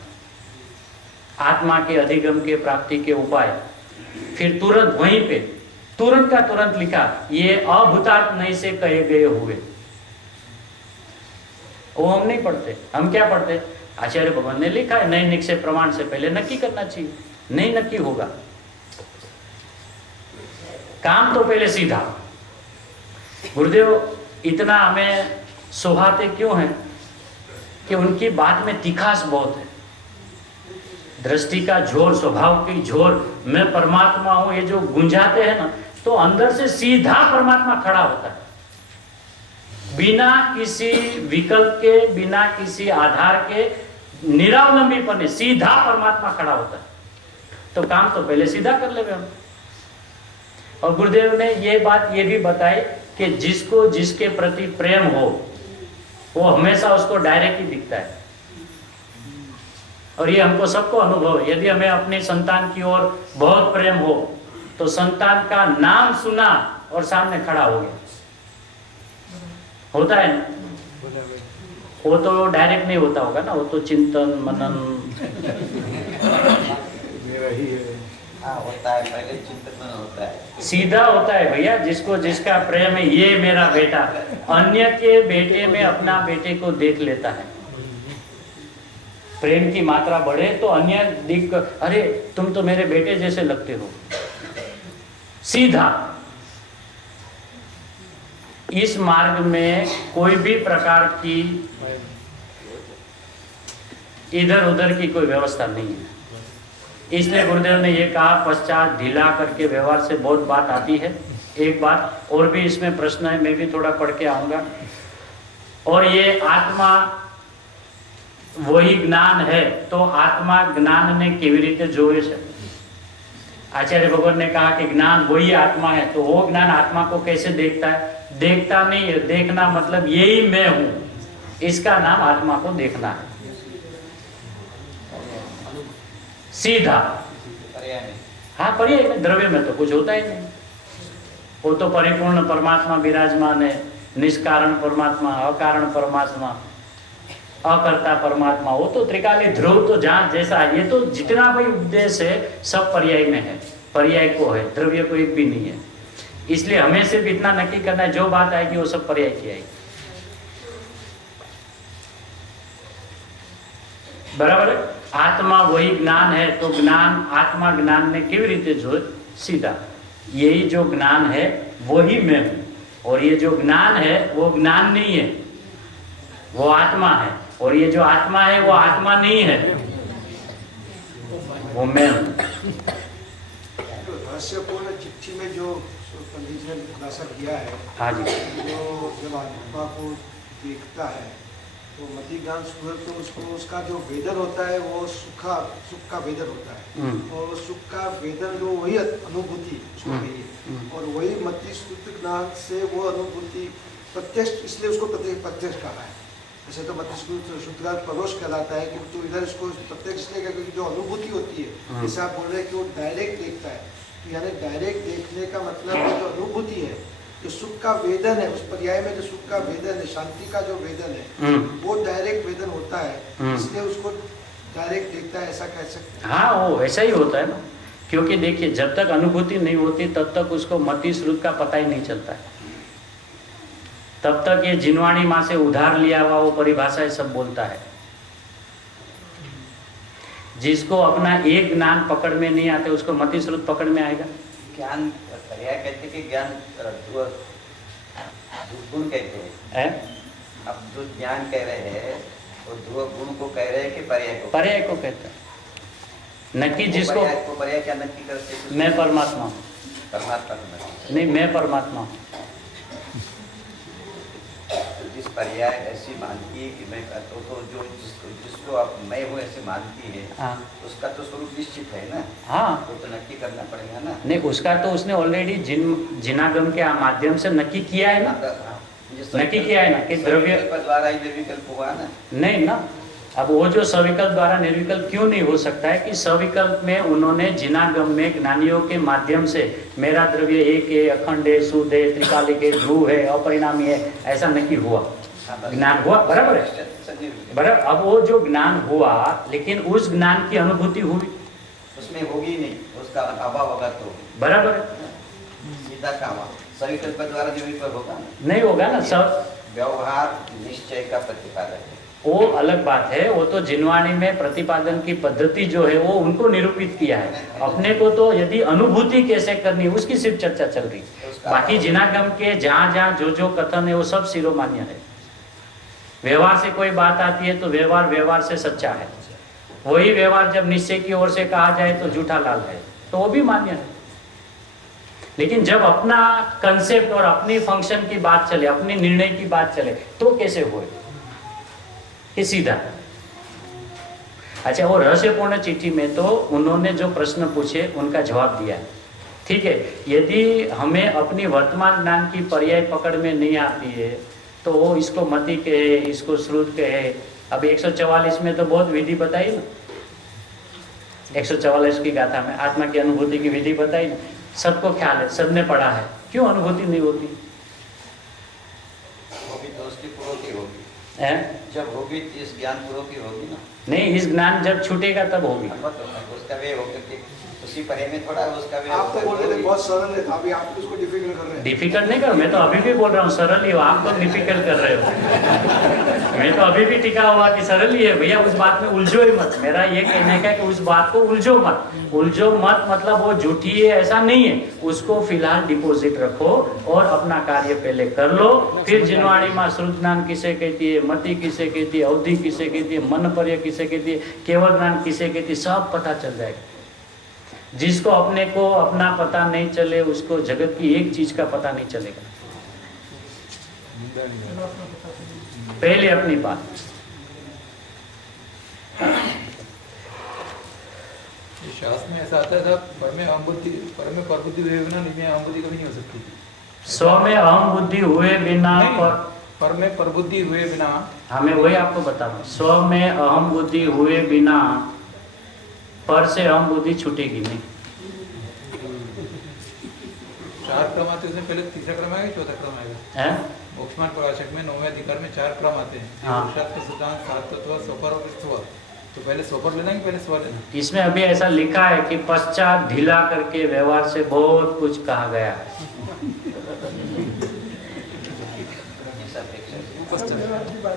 आत्मा के अधिगम के प्राप्ति के उपाय। फिर तुरंत वहीं पे तुरंत का तुरंत लिखा, ये अभूतात्मा से कहे गए हुए। वो हम नहीं पढ़ते, हम क्या पढ़ते? आचार्य भगवान ने लिखा है नई निक्षेप प्रमाण से पहले नक्की करना चाहिए, नहीं नक्की होगा। काम तो पहले सीधा। गुरुदेव इतना हमें सुहाते क्यों हैं कि उनकी बात में तिखास बहुत है, दृष्टि का झोर, स्वभाव की झोर, मैं परमात्मा हूं, ये जो गुंजाते हैं ना, तो अंदर से सीधा परमात्मा खड़ा होता है, बिना किसी विकल्प के, बिना किसी आधार के, निरावलंबीपन, सीधा परमात्मा खड़ा होता है। तो काम तो पहले सीधा कर लेंगे हम। और गुरुदेव ने ये बात ये भी बताई कि जिसको जिसके प्रति प्रेम हो वो हमेशा उसको डायरेक्ट ही दिखता है। और ये हमको सबको अनुभव है। यदि हमें अपनी संतान की ओर बहुत प्रेम हो तो संतान का नाम सुना और सामने खड़ा हो गया, होता है ना? वो तो डायरेक्ट नहीं होता होगा ना, वो तो चिंतन मनन मेरा ही है। हाँ होता है, पहले चिंतन होता है, सीधा होता है भैया। जिसको जिसका प्रेम है, ये मेरा बेटा, अन्य के बेटे में अपना बेटे को देख लेता है। प्रेम की मात्रा बढ़े तो अन्य दिख, अरे तुम तो मेरे बेटे जैसे लगते हो, सीधा। इस मार्ग में कोई भी प्रकार की इधर उधर की कोई व्यवस्था नहीं है। इसलिए गुरुदेव ने ये कहा पश्चात ढीला करके व्यवहार से बहुत बात आती है। एक बात और भी इसमें प्रश्न है, मैं भी थोड़ा पढ़ के आऊंगा। और ये आत्मा वही ज्ञान है, तो आत्मा ज्ञान ने केवी रीते जोड़े છે? आचार्य भगवान ने कहा कि ज्ञान वही आत्मा है, तो वो ज्ञान आत्मा को कैसे देखता है? देखता नहीं है, देखना मतलब यही मैं हूं, इसका नाम आत्मा को देखना है सीधा। पर्याय में हाँ, पर्याय में, द्रव्य में तो कुछ होता ही नहीं, वो तो परिपूर्ण परमात्मा विराजमान है, निष्कारण परमात्मा, अकारण परमात्मा, अकर्ता परमात्मा, वो तो त्रिकाली ध्रुव तो जहाँ जैसा है। ये तो जितना भी उपदेश है सब पर्याय में है, पर्याय को है, द्रव्य को एक भी नहीं है। इसलिए हमें सिर्फ इतना नक्की करना है, जो बात आएगी वो सब पर्याय की आएगी। बराबर है? आत्मा वही ज्ञान है, तो ज्ञान, आत्मा ज्ञान ने केवी रीते जो सीधा, यही जो ज्ञान है वही मैं हूं, और ये जो ज्ञान है वो ज्ञान नहीं है, वो आत्मा है, और ये जो आत्मा है वो आत्मा नहीं है, वो मैं हूं। रहस्यपूर्ण चिट्ठी में जो पंडित जी ने खुलासा किया है, हाँ जी, जो जब आत्मा को देखता है तो मति ज्ञान सूरत, तो उसको उसका जो वेदन होता है वो सुख का वेदन होता है, और सुख का वेदन जो वही अनुभूति उसको कहिए, और वही मति श्रुत ज्ञान से वो अनुभूति प्रत्यक्ष, इसलिए उसको प्रत्यक्ष कहा है। जैसे तो मति श्रुत ज्ञान परोक्ष कहलाता है कि तो इधर इसको प्रत्यक्ष इसलिए क्योंकि जो अनुभूति होती है, जैसे आप बोल रहे हैं कि वो डायरेक्ट देखता है, यानी डायरेक्ट देखने का मतलब जो अनुभूति है, जो सुख का वेदन है, उस पर्याय में जो सुख का वेदन है, शांति का जो वेदन है, वो डायरेक्ट वेदन होता है, इसलिए उसको डायरेक्ट देखता है, ऐसा कह सकते हैं। हाँ, वो ऐसा ही होता है ना, क्योंकि देखिए जब तक अनुभूति नहीं होती तब तक उसको मति श्रुत का पता ही नहीं चलता है, तब तक ये जिनवाणी माँ से उधार लिया हुआ वो परिभाषाएं सब बोलता है। जिसको अपना एक ज्ञान पकड़ में नहीं आते उसको मति श्रुत पकड़ में आएगा। ज्ञान पर्याय कहते कि ज्ञान गुण कहते हैं। अब जो ज्ञान कह रहे हैं वो ध्रुव गुण को कह रहे हैं कि पर्याय को? पर्याय को कहते हैं। नक्की जिसको पर्याय क्या नक्की करते हैं? मैं परमात्मा हूँ। परमात्मा को नक्की नहीं, मैं परमात्मा हूँ। जिस पर्याय ऐसी मानती है कि मैं तो जो जिसको आप मैं हूँ ऐसे मानती है, हाँ, उसका तो स्वरूप निश्चित है ना। हाँ, वो तो नक्की करना पड़ेगा ना। नहीं, उसका तो उसने ऑलरेडी जिनागम के माध्यम से नक्की किया है ना, नक्की किया है ना कि द्रव्य द्वारा ही निर्विकल्प हुआ ना। नहीं ना, अब वो जो सविकल्प द्वारा निर्विकल्प क्यों नहीं हो सकता है कि सविकल्प में उन्होंने जिनागम में ज्ञानियों के माध्यम से मेरा द्रव्य एक है, अखंड है, शुद्ध है, त्रिकालिक है, ध्रुव है, अपरिणामी है, ऐसा नक्की हुआ, ज्ञान हुआ। बराबर है, बराबर। अब वो जो ज्ञान हुआ, लेकिन उस ज्ञान की अनुभूति हुई उसमें होगी नहीं, उसका अभाव होगा तो बराबर है, सीधा काम सविकल्प द्वारा निर्विकल्प होगा नहीं होगा ना। सब व्यवहार निश्चय का प्रतिपादक है, वो अलग बात है, वो तो जिनवाणी में प्रतिपादन की पद्धति जो है वो उनको निरूपित किया है। अपने को तो यदि अनुभूति कैसे करनी उसकी सिर्फ चर्चा चल रही, बाकी जिनागम के जहाँ जहाँ जो जो कथन है वो सब शिरोमान्य है। व्यवहार से कोई बात आती है तो व्यवहार व्यवहार से सच्चा है, वही व्यवहार जब निश्चय की ओर से कहा जाए तो झूठा लाल है, तो वो भी मान्य है। लेकिन जब अपना कंसेप्ट और अपनी फंक्शन की बात चले, अपनी निर्णय की बात चले, तो कैसे होए ये सीधा। अच्छा, वो रहस्यपूर्ण चिट्ठी में तो उन्होंने जो प्रश्न पूछे उनका जवाब दिया, ठीक है। यदि हमें अपनी वर्तमान ज्ञान की पर्याय पकड़ में नहीं आती है तो वो इसको मति कहे, इसको श्रुत कहे। अब 144 में तो बहुत विधि बताई ना, 144 की गाथा में आत्मा की अनुभूति की विधि बताई ना, सबको ख्याल है, सबने पढ़ा है, क्यों अनुभूति नहीं होती होगी तो उसकी पूर्ति होगी है? जब होगी तो इस ज्ञान पूर्ति होगी ना। नहीं, इस ज्ञान जब छूटेगा तब होगी। उसका वे होकर के उसी पर्याय में थोड़ा उसका वे। आप तो बोल रहे थे बहुत सरल है, अभी आप उसको डिफिकल्ट कर रहे हैं। डिफिकल्ट नहीं कर, मैं तो अभी भी बोल रहा हूँ सरल ही हो, आप तो डिफिकल्ट कर रहे हो। मैं तो अभी भी टिका हुआ कि सरल ही है भैया, उस बात में उलझो ही मत। मेरा ये कहने का है कि उस बात को उलझो मत। उलझो मत मतलब वो झूठी है ऐसा नहीं है, उसको फिलहाल डिपॉजिट रखो और अपना कार्य पहले कर लो। फिर जिनवाणी माँ श्रुत ज्ञान किसे कहती है, मति किसे कहती है, अवधि किसे कहती है, मन पर्य किसे कहती है, केवल ज्ञान किसे कहती है, सब पता चल जाएगा। जिसको अपने को अपना पता नहीं चले उसको जगत की एक चीज का पता नहीं चलेगा। पहले अपनी बात। शास्त्र में ऐसा आता था, पर में परबुद्धि हुए बिना निम्न अहम बुद्धि कभी नहीं हो सकती। स्व में अहम बुद्धि हुए बिना पर में परबुद्धि हुए बिना, हमें वही आपको बता रहा हूँ, स्व में अहम बुद्धि हुए बिना पर से अहम बुद्धि छूटेगी नहीं। 4 क्रम आते हैं, उसमें पहले तीसरा क्रम आएगा, चौथा क्रम आएगा। है मोक्षमान प्रकाशक में 9वें अधिकार में 4 क्रम आते हैं। हाँ। पुरुषार्थ का सिद्धांत, सात तत्व, स्वपर और स्व। तो पहले स्वपर लेना कि पहले स्व लेना? इसमें अभी ऐसा लिखा है कि पश्चात ढीला करके व्यवहार से बहुत कुछ कहा गया है।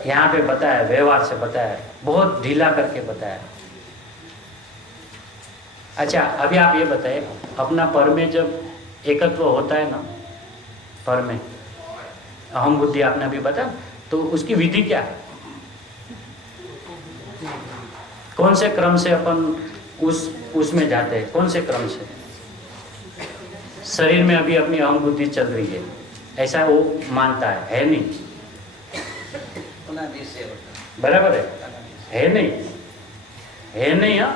यहाँ पे बताया, व्यवहार से बताया, बहुत ढीला करके बताया। अच्छा, अभी आप ये बताइए, अपना पर में जब एकत्व होता है ना, पर में अहम बुद्धि आपने अभी बताया, तो उसकी विधि क्या है? कौन से क्रम से अपन उसमें जाते हैं? कौन से क्रम से? शरीर में अभी अपनी अहम बुद्धि चल रही है, ऐसा वो मानता है नहीं? बराबर है नहीं? है नहीं? हाँ,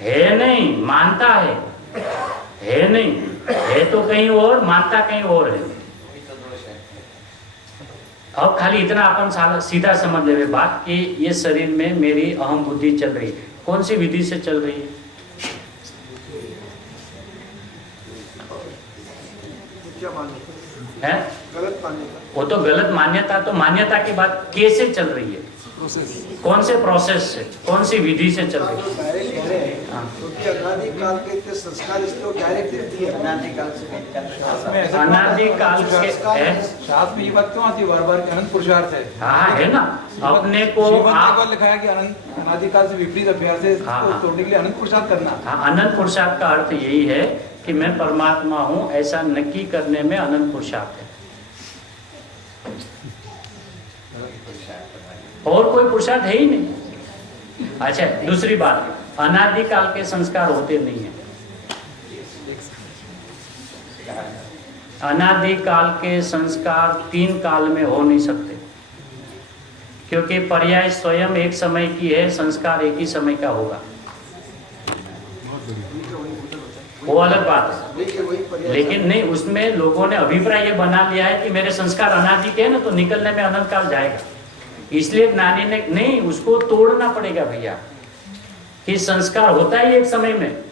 है नहीं, मानता है नहीं, है तो कहीं और, मानता कहीं और है। अब खाली इतना अपन सीधा समझ ले बात कि ये शरीर में मेरी अहम बुद्धि चल रही है, कौन सी विधि से चल रही है? क्या मान्यता है? गलत मान्यता। वो तो गलत मान्यता, तो मान्यता की बात कैसे चल रही है? कौन से प्रोसेस से, कौन सी विधि से चल रही है? डायरेक्ट कह रहे हैं क्योंकि अनादिकाल के इतने संस्कार इसको डायरेक्ट देती है। अनादिकाल से अनादिकाल के है। शास्त्र में ये बात क्यों आती है बार बार कि अनंत पुरुषार्थ है? हाँ है ना, अपने को आप लिखा है कि अनादिकाल से विपरीत अभ्यास है, इसको तोड़ने के लिए अनंत पुरुषार्थ करना। हाँ, अनंत पुरुषार्थ का अर्थ यही है कि मैं परमात्मा हूँ, ऐसा नक्की करने में अनंत पुरुषार्थ है। और कोई पुरुषार्थ है ही नहीं। अच्छा, दूसरी बात, अनादिकाल के संस्कार होते नहीं है। अनादिकाल के संस्कार 3 काल में हो नहीं सकते, क्योंकि पर्याय स्वयं एक समय की है, संस्कार एक ही समय का होगा, वो अलग बात है। लेकिन नहीं, उसमें लोगों ने अभिप्राय ये बना लिया है कि मेरे संस्कार अनादि के हैं ना, तो निकलने में अनंत काल जाएगा। इसलिए ज्ञानी ने नहीं, उसको तोड़ना पड़ेगा भैया, कि संस्कार होता है एक समय में,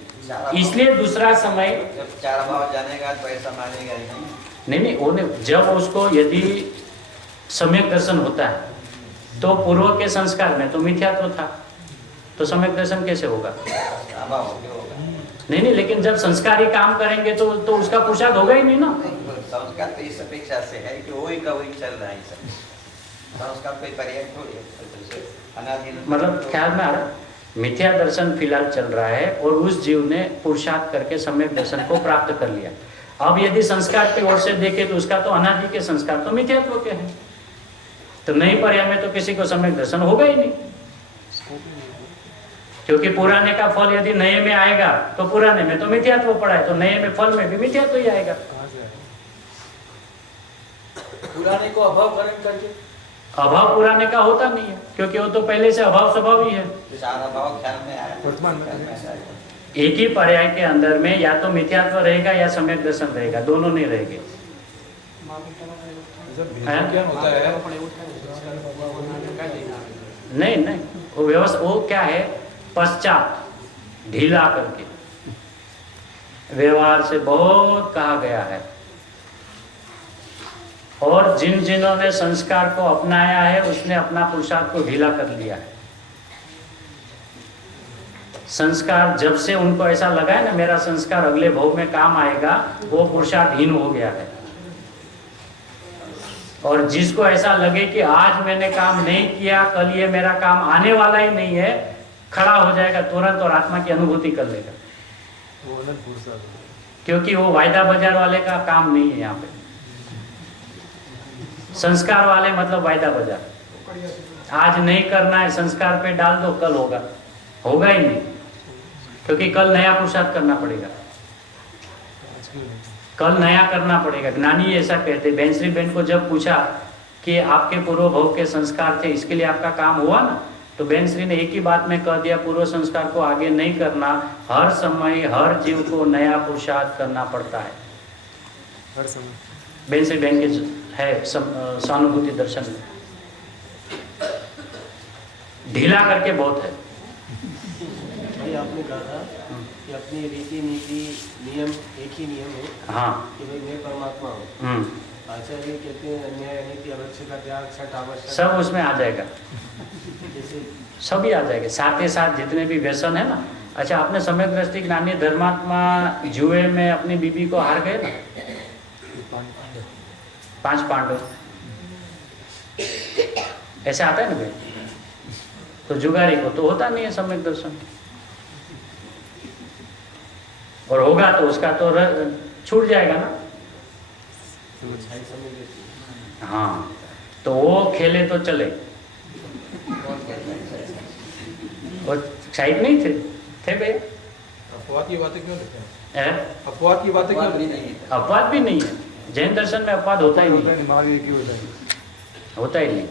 इसलिए दूसरा समय जब 4 भाव जानेगा तो ऐसा मानेगा नहीं, उन्हें जब उसको यदि सम्यक दर्शन होता है तो पूर्व के संस्कार में तो मिथ्यात्व था, तो सम्यक दर्शन कैसे होगा? नहीं, लेकिन जब संस्कारी काम करेंगे तो उसका पुरुषार्थ होगा ही नहीं ना। संस्कार तो इस अपेक्षा से है कि वही का वही चल रहा है सब। संस्कार कोई पर्याय थोड़ी है, अनादि मतलब ख्याल में आ रहा, मिथ्या दर्शन फिलहाल चल रहा है और उस जीव ने पुरुषार्थ करके सम्यक दर्शन को प्राप्त कर लिया। अब यदि संस्कार की ओर से देखे तो उसका तो अनादि के संस्कार तो मिथ्यात्व के हैं, तो नई पर्याय में तो किसी को सम्यक दर्शन होगा ही नहीं, क्योंकि पुराने का फल यदि नए में आएगा तो पुराने में तो मिथ्यात्व पड़ा है, तो नए में फल में भी मिथ्यात्व ही आएगा। पुराने को अभाव करण करके अभाव पुराने का होता नहीं है, क्योंकि वो तो पहले से अभाव स्वभाव ही है। सारा भाव ख्याल में आया, वर्तमान में एक ही पर्याय के अंदर में या तो मिथ्यात्व रहेगा या सम्यक दर्शन रहेगा, दोनों नहीं रहेंगे। ज्ञान होता है नहीं, वो व्यवस्था वो क्या है, पश्चात ढीला करके व्यवहार से बहुत कहा गया है, और जिन्होंने संस्कार को अपनाया है उसने अपना पुरुषार्थ को ढीला कर लिया है। संस्कार जब से उनको ऐसा लगा है ना मेरा संस्कार अगले भोग में काम आएगा, वो पुरुषार्थहीन हो गया है। और जिसको ऐसा लगे कि आज मैंने काम नहीं किया, कल ये मेरा काम आने वाला ही नहीं है, खड़ा हो जाएगा तुरंत और आत्मा की अनुभूति कर लेगा, क्योंकि वो वायदा बाजार वाले का काम नहीं है। यहाँ पे संस्कार वाले मतलब वायदा बाजार, आज नहीं करना है, संस्कार पे डाल दो, कल होगा, होगा ही नहीं, क्योंकि कल नया पुरुषार्थ करना पड़ेगा, कल नया करना पड़ेगा। ज्ञानी ऐसा कहते। बैंसरी बहन को जब पूछा कि आपके पूर्व भोग के संस्कार थे, इसके लिए आपका काम हुआ ना, तो बहन श्री ने एक ही बात में कह दिया, पूर्व संस्कार को आगे नहीं करना, हर समय हर जीव को नया पुरुषार्थ करना पड़ता है हर समय। बहन श्री बहन के है सहानुभूति दर्शन में ढीला करके बहुत है। भाई आपने कहा था कि अपनी रीति नीति नियम एक ही नियम है हाँ कि भाई मैं परमात्मा हूँ। आचार्य कहते हैं अन्याय अनिति अवश्यता त्याग छठ आवश्यक सब उसमें आ जाएगा, जैसे सभी आ जाएगा, साथ ही साथ जितने भी व्यसन है ना। अच्छा, आपने सम्यक दृष्टि ज्ञानी धर्मात्मा जुए में अपनी बीबी को हार गए ना, 5 पांडव, ऐसे आता है ना भाई। तो जुगारी को तो होता नहीं है सम्यक दर्शन, और होगा तो उसका तो छूट जाएगा ना। हाँ, तो वो खेले तो चले, और शायद नहीं थे भैया। अपवाद की बातें क्यों लिखते हैं? अपवाद की बातें क्यों नहीं है? अपवाद भी नहीं है, जैन दर्शन में अपवाद होता ही नहीं, महावीर की होता है, होता ही नहीं।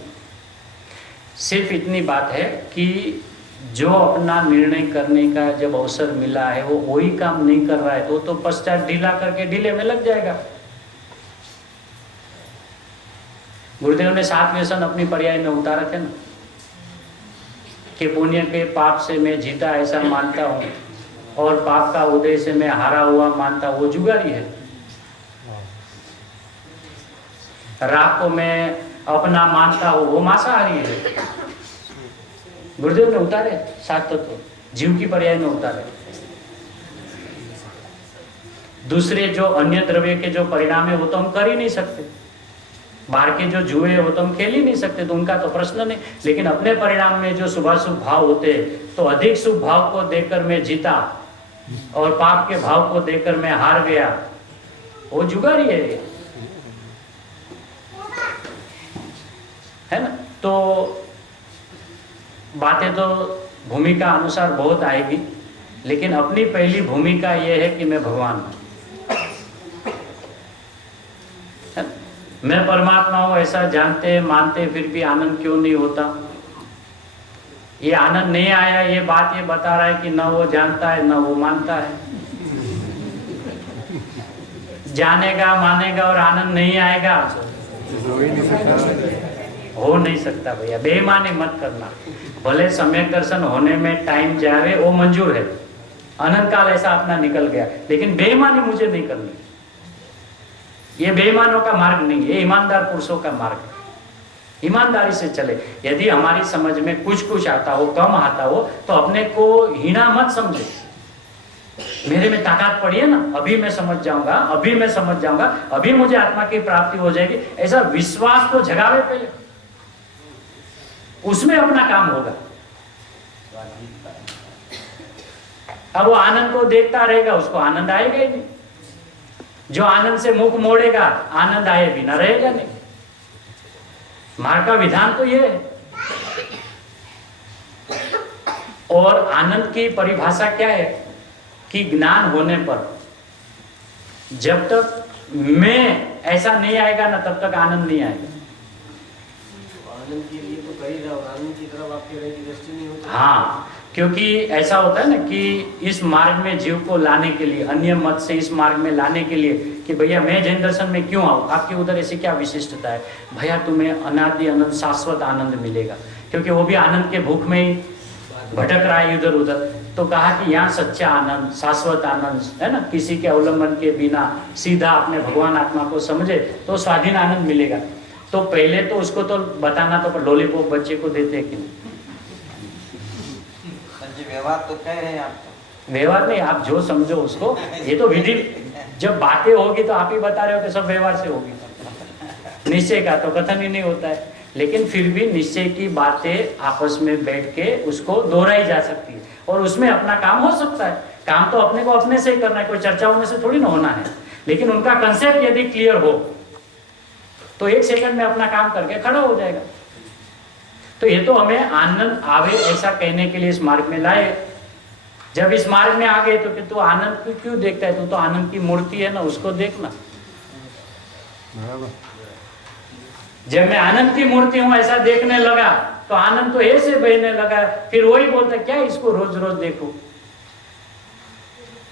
सिर्फ इतनी बात है कि जो अपना निर्णय करने का जब अवसर मिला है वो वही काम नहीं कर रहा है तो पश्चात ढीला करके ढीले में लग जाएगा। गुरुदेव ने 7 व्यसन अपनी पर्याय में उतारे थे ना, कि पुण्य के पाप से मैं जीता ऐसा मानता हूँ और पाप का उदय से मैं हारा हुआ मानता, वो जुगारी है। राग को मैं अपना मानता हूँ, वो मांसाहारी है। गुरुदेव ने उतारे 7 तत्व, जीव की पर्याय में उतारे। दूसरे जो अन्य द्रव्य के जो परिणाम है वो तो हम कर ही नहीं सकते, बाहर के जो जुए हो तो हम खेल ही नहीं सकते, तो उनका तो प्रश्न नहीं। लेकिन अपने परिणाम में जो शुभाशुभ भाव होते तो अधिक शुभ भाव को देकर मैं जीता और पाप के भाव को देकर मैं हार गया, वो जुगारी है ना। तो बातें तो भूमिका अनुसार बहुत आएगी, लेकिन अपनी पहली भूमिका ये है कि मैं भगवान हूं, मैं परमात्मा हूं, ऐसा जानते मानते फिर भी आनंद क्यों नहीं होता। ये आनंद नहीं आया, ये बात ये बता रहा है कि न वो जानता है न वो मानता है। जानेगा मानेगा और आनंद नहीं आएगा, हो नहीं सकता भैया। बेईमानी मत करना, भले सम्यक दर्शन होने में टाइम जावे वो मंजूर है, अनंत काल ऐसा अपना निकल गया, लेकिन बेईमानी मुझे नहीं करनी। ये बेईमानों का मार्ग नहीं, ये ईमानदार पुरुषों का मार्ग है। ईमानदारी से चले। यदि हमारी समझ में कुछ आता हो, कम आता हो, तो अपने को हीना मत समझे। मेरे में ताकत पड़ी है ना, अभी मैं समझ जाऊंगा, अभी मैं समझ जाऊंगा, अभी मुझे आत्मा की प्राप्ति हो जाएगी, ऐसा विश्वास तो जगावे पहले, उसमें अपना काम होगा। अब वो आनंद को देखता रहेगा, उसको आनंद आएगा ही नहीं। जो आनंद से मुख मोड़ेगा, आनंद आए बिना रहेगा नहीं। मार्ग का विधान तो ये है। और आनंद की परिभाषा क्या है कि ज्ञान होने पर जब तक मैं ऐसा नहीं आएगा ना, तब तक आनंद नहीं आएगा। आनंद के लिए तो कर ही रहा, आनंद की तरफ आपके रहने की दृष्टि नहीं होती। हाँ, क्योंकि ऐसा होता है ना कि इस मार्ग में जीव को लाने के लिए, अन्य मत से इस मार्ग में लाने के लिए कि भैया मैं जैन दर्शन में क्यों आऊँ, आपके उधर ऐसी क्या विशिष्टता है। भैया तुम्हें अनादि अनंत शाश्वत आनंद मिलेगा, क्योंकि वो भी आनंद के भूख में ही भटक रहा है इधर उधर। तो कहा कि यहाँ सच्चा आनंद, शाश्वत आनंद है ना, किसी के अवलंबन के बिना सीधा अपने भगवान आत्मा को समझे तो स्वाधीन आनंद मिलेगा। तो पहले तो उसको तो बताना तो लॉलीपॉप बच्चे को देते हैं कि नहीं। व्यवहार तो कह रहे हैं आप, तो व्यवहार नहीं, आप जो समझो उसको। ये तो विधि, जब बातें होगी तो आप ही बता रहे हो कि सब व्यवहार से होगी। निश्चय का तो कथन ही नहीं होता है, लेकिन फिर भी निश्चय की बातें आपस में बैठ के उसको दोहराई जा सकती है और उसमें अपना काम हो सकता है। काम तो अपने को अपने से ही करना है, कोई चर्चाओं में से थोड़ी ना होना है। लेकिन उनका कंसेप्ट यदि क्लियर हो तो 1 सेकंड में अपना काम करके खड़ा हो जाएगा। तो ये तो हमें आनंद आवे ऐसा कहने के लिए इस मार्ग में लाए। जब इस मार्ग में आ गए तो फिर तू आनंद को क्यों देखता है, तू तो आनंद की मूर्ति है ना, उसको देखना। जब मैं आनंद की मूर्ति हूं ऐसा देखने लगा तो आनंद तो ऐसे बहने लगा, फिर वही बोलता क्या इसको रोज रोज देखो,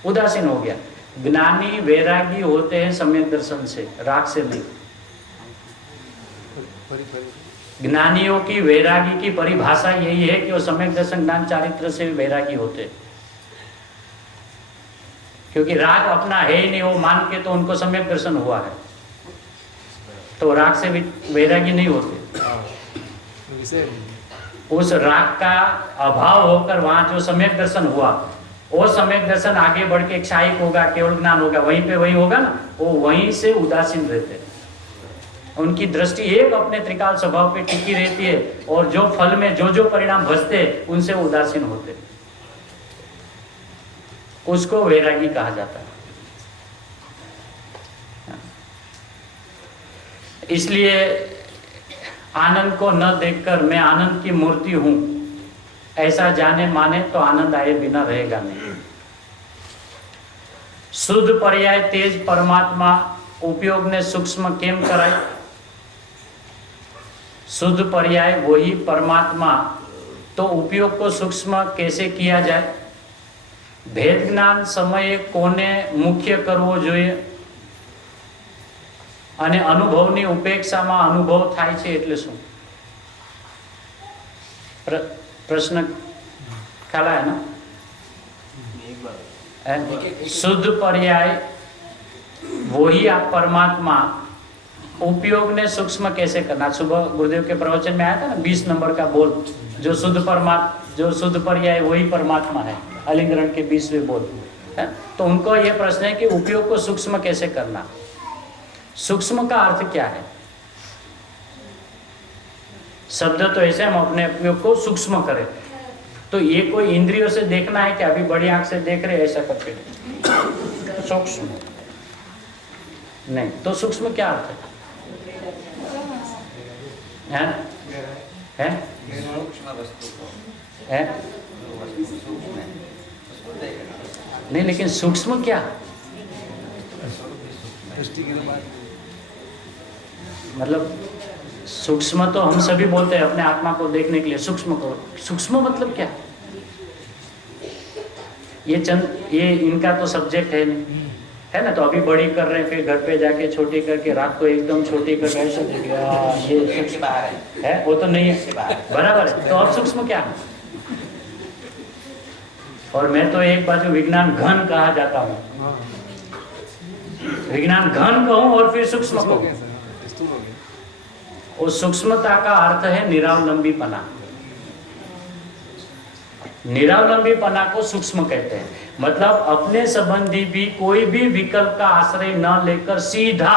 उदासीन हो गया। ज्ञानी वैरागी होते हैं सम्यक दर्शन से, राग से नहीं। ज्ञानियों की वैरागी की परिभाषा यही है कि वो सम्यक दर्शन ज्ञान चारित्र से वैरागी होते हैं, क्योंकि राग अपना है ही नहीं, वो मान के तो उनको सम्यक दर्शन हुआ है, तो राग से वैरागी नहीं होते। उस राग का अभाव होकर वहां जो सम्यक दर्शन हुआ, वो सम्यक दर्शन आगे बढ़ के क्षायिक होगा, केवल ज्ञान होगा, वहीं पे वही होगा ना, वो वहीं से उदासीन रहते हैं। उनकी दृष्टि एक अपने त्रिकाल स्वभाव पे टिकी रहती है, और जो फल में जो जो परिणाम भजते हैं उनसे उदासीन होते हैं। उसको वैरागी कहा जाता है। इसलिए आनंद को न देखकर मैं आनंद की मूर्ति हूं ऐसा जाने माने तो आनंद आए बिना रहेगा नहीं। शुद्ध पर्याय तेज परमात्मा उपयोग ने सूक्ष्म केम कराए। शुद्ध पर्याय वही परमात्मा, तो उपयोग को सूक्ष्म कैसे किया जाए। भेद ज्ञान समये कोने मुख्य करવો જોઈએ અને અનુભવની ઉપેક્ષામાં અનુભવ થાય છે એટલે શું? પ્રશ્ન ખ્યાલ આયા ना? शुद्ध पर्याय वही आप परमात्मा, उपयोग ने सूक्ष्म कैसे करना। सुबह गुरुदेव के प्रवचन में आया था ना 20 नंबर का बोल, जो शुद्ध पर्याय वही परमात्मा है, अलिंगरण के 20वें बोल है। तो उनको यह प्रश्न है कि उपयोग को सूक्ष्म कैसे करना। सूक्ष्म का अर्थ क्या है? शब्द तो ऐसे हम अपने उपयोग को सूक्ष्म करें, तो ये कोई इंद्रियों से देखना है कि अभी बड़ी आंख से देख रहे ऐसा करके सूक्ष्म नहीं। तो सूक्ष्म क्या अर्थ है? सूक्ष्म वस्तु को है? सूक्ष्म है उसको देखना। नहीं, लेकिन सूक्ष्म क्या? मतलब सूक्ष्म तो हम सभी बोलते हैं अपने आत्मा को देखने के लिए सूक्ष्म करो। सूक्ष्म मतलब क्या? ये इनका तो सब्जेक्ट है नहीं, है ना। तो अभी बड़ी कर रहे हैं, फिर घर पे जाके छोटी करके रात को एकदम छोटी करके ऐसा देखे ये सूक्ष्म है, वो तो नहीं है, बराबर है। तो अब सूक्ष्म क्या है? और मैं तो एक बाजू विज्ञान घन कहा जाता हूँ, विज्ञान घन कहूँ और फिर सूक्ष्म कहूँ। उस सूक्ष्मता का अर्थ है निरावलंबीपना। निरावलंबीपना को सूक्ष्म कहते हैं। मतलब अपने संबंधी भी कोई भी विकल्प का आश्रय न लेकर सीधा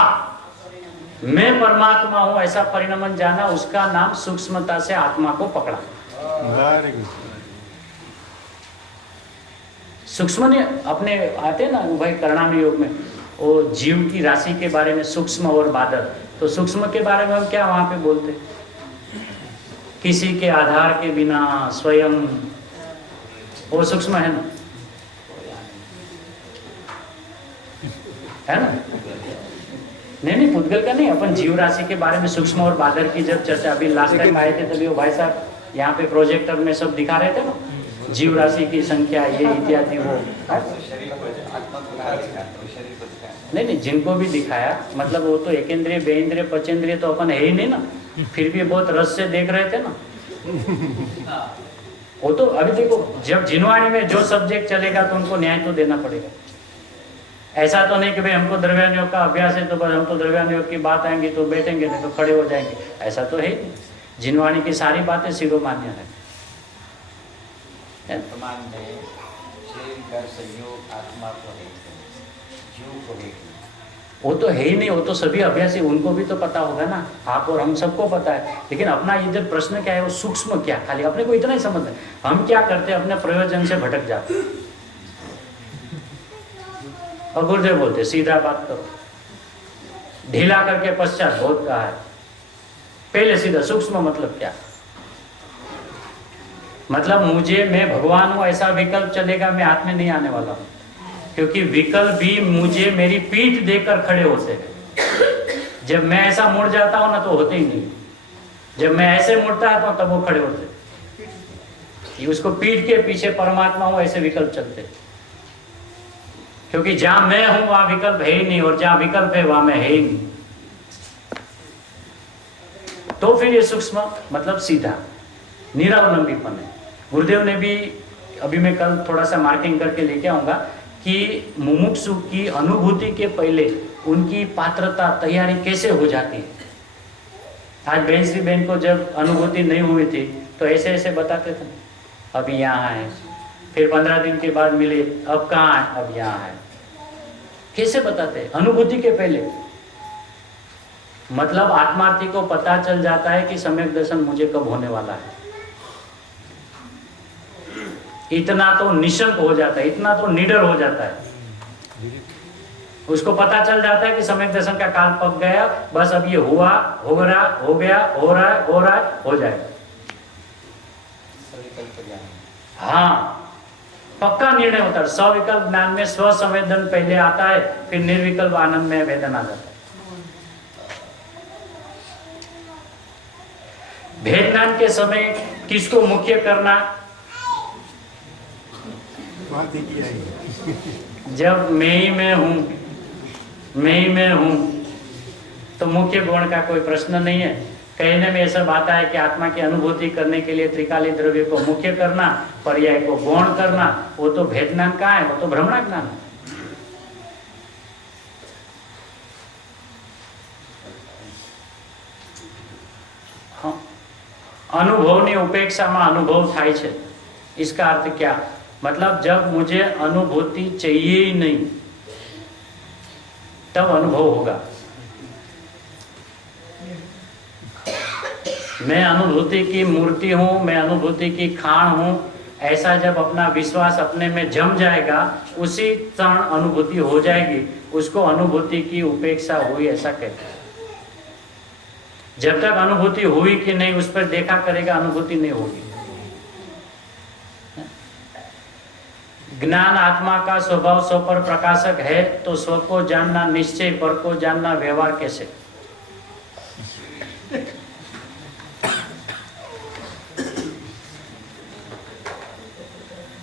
मैं परमात्मा हूं ऐसा परिणमन जाना, उसका नाम सूक्ष्मता से आत्मा को पकड़ा। सूक्ष्म ने अपने आते ना भाई करणामी योग में, वो जीव की राशि के बारे में सूक्ष्म और बादल। तो सूक्ष्म के बारे में हम क्या वहां पे बोलते? किसी के आधार के बिना स्वयं, वो सूक्ष्म है ना, है ना? नहीं, पुद्गल का नहीं, अपन जीव राशि के बारे में सूक्ष्म और बादल की जब चर्चा अभी लास्ट टाइम आए थे, तभी वो भाई साहब यहाँ पे प्रोजेक्टर में सब दिखा रहे थे ना, जीव राशि की संख्या ये इत्यादि। वो नहीं, जिनको भी दिखाया, मतलब वो तो एकेंद्रिय बेइंद्रिय पचेंद्रिय तो अपन है ही नहीं ना, फिर भी बहुत रस से देख रहे थे ना। वो तो अभी देखो, जब जिनवाणी में जो सब्जेक्ट चलेगा तो उनको न्याय तो देना पड़ेगा। ऐसा तो नहीं कि भाई हमको द्रव्यान योग का अभ्यास है तो बस हम तो द्रव्यान योग की बात आएंगी तो बैठेंगे, नहीं तो खड़े हो जाएंगे, ऐसा तो है ही नहीं। जिनवाणी की सारी बातें शिरोमान्य है। वर्तमान में शरीर का संयोग आत्मा को है, जीव को है, वो तो है ही नहीं। वो तो सभी अभ्यासी, उनको भी तो पता होगा ना, आप और हम सबको पता है। लेकिन अपना इधर प्रश्न क्या है, वो सूक्ष्म क्या, खाली अपने को इतना ही समझना है। हम क्या करते हैं, अपने प्रयोजन से भटक जाते हैं। और गुरुदेव बोलते सीधा बात करो, ढीला करके पश्चात बहुत कहा है, पहले सीधा। सूक्ष्म मतलब क्या? मतलब मुझे, मैं भगवान हूं ऐसा विकल्प चलेगा, मैं हाथ में नहीं आने वाला हूं, क्योंकि विकल्प भी मुझे मेरी पीठ देकर खड़े होते हैं। जब मैं ऐसा मुड़ जाता हूं ना तो होते ही नहीं। जब मैं ऐसे मुड़ता है तो तब वो खड़े होते। ये उसको पीठ के पीछे परमात्मा हूं ऐसे विकल्प चलते, क्योंकि जहां मैं हूं वहां विकल्प है ही नहीं, और जहां विकल्प है वहां मैं है ही नहीं। तो फिर ये सूक्ष्म मतलब सीधा निरावलंबीपन है। गुरुदेव ने भी, अभी मैं कल थोड़ा सा मार्किंग करके लेके आऊंगा कि मुमुक्षु की अनुभूति के पहले उनकी पात्रता तैयारी कैसे हो जाती है। आज बेंसरी बहन को जब अनुभूति नहीं हुई थी तो ऐसे ऐसे बताते थे, अभी यहाँ है, फिर 15 दिन के बाद मिले, अब कहाँ है, अब यहाँ है। कैसे बताते हैं? अनुभूति के पहले। मतलब आत्मार्थी को पता चल जाता है कि सम्यक दर्शन मुझे कब होने वाला है। इतना तो निशंक हो जाता है, इतना तो निडर हो जाता है, उसको पता चल जाता है कि सम्यक दर्शन का काल पक गया, बस अब ये हुआ, हो रहा, हो गया, हो रहा है, हो रहा है, हो जाएगा। हाँ, पक्का निर्णय होता है। सविकल्प ज्ञान में स्व संवेदन पहले आता है, फिर निर्विकल्प आनंद में वेदन आ जाता है। भेद ज्ञान के समय किसको मुख्य करना? बात ही किया है। जब मैं ही मैं हूं, मैं ही मैं हूं, तो मुख्य गुण का कोई प्रश्न नहीं है। कहने में ऐसा आता है कि आत्मा की अनुभूति करने के लिए त्रिकाली द्रव्य को मुख्य करना, पर्याय को गौण करना, वो तो भेद ज्ञान कहाँ है, वो तो भ्रमणा ज्ञान है। हाँ, अनुभवनी उपेक्षाમાં अनुभव થાય છે। इसका अर्थ क्या? मतलब जब मुझे अनुभूति चाहिए ही नहीं तब अनुभव होगा। मैं अनुभूति की मूर्ति हूँ, मैं अनुभूति की खान हूँ, ऐसा जब अपना विश्वास अपने में जम जाएगा उसी क्षण अनुभूति हो जाएगी। उसको अनुभूति की उपेक्षा हुई ऐसा कहते हैं। जब तक अनुभूति हुई कि नहीं उस पर देखा करेगा, अनुभूति नहीं होगी। ज्ञान आत्मा का स्वभाव स्व पर प्रकाशक है, तो स्व को जानना निश्चय, पर को जानना व्यवहार कैसे?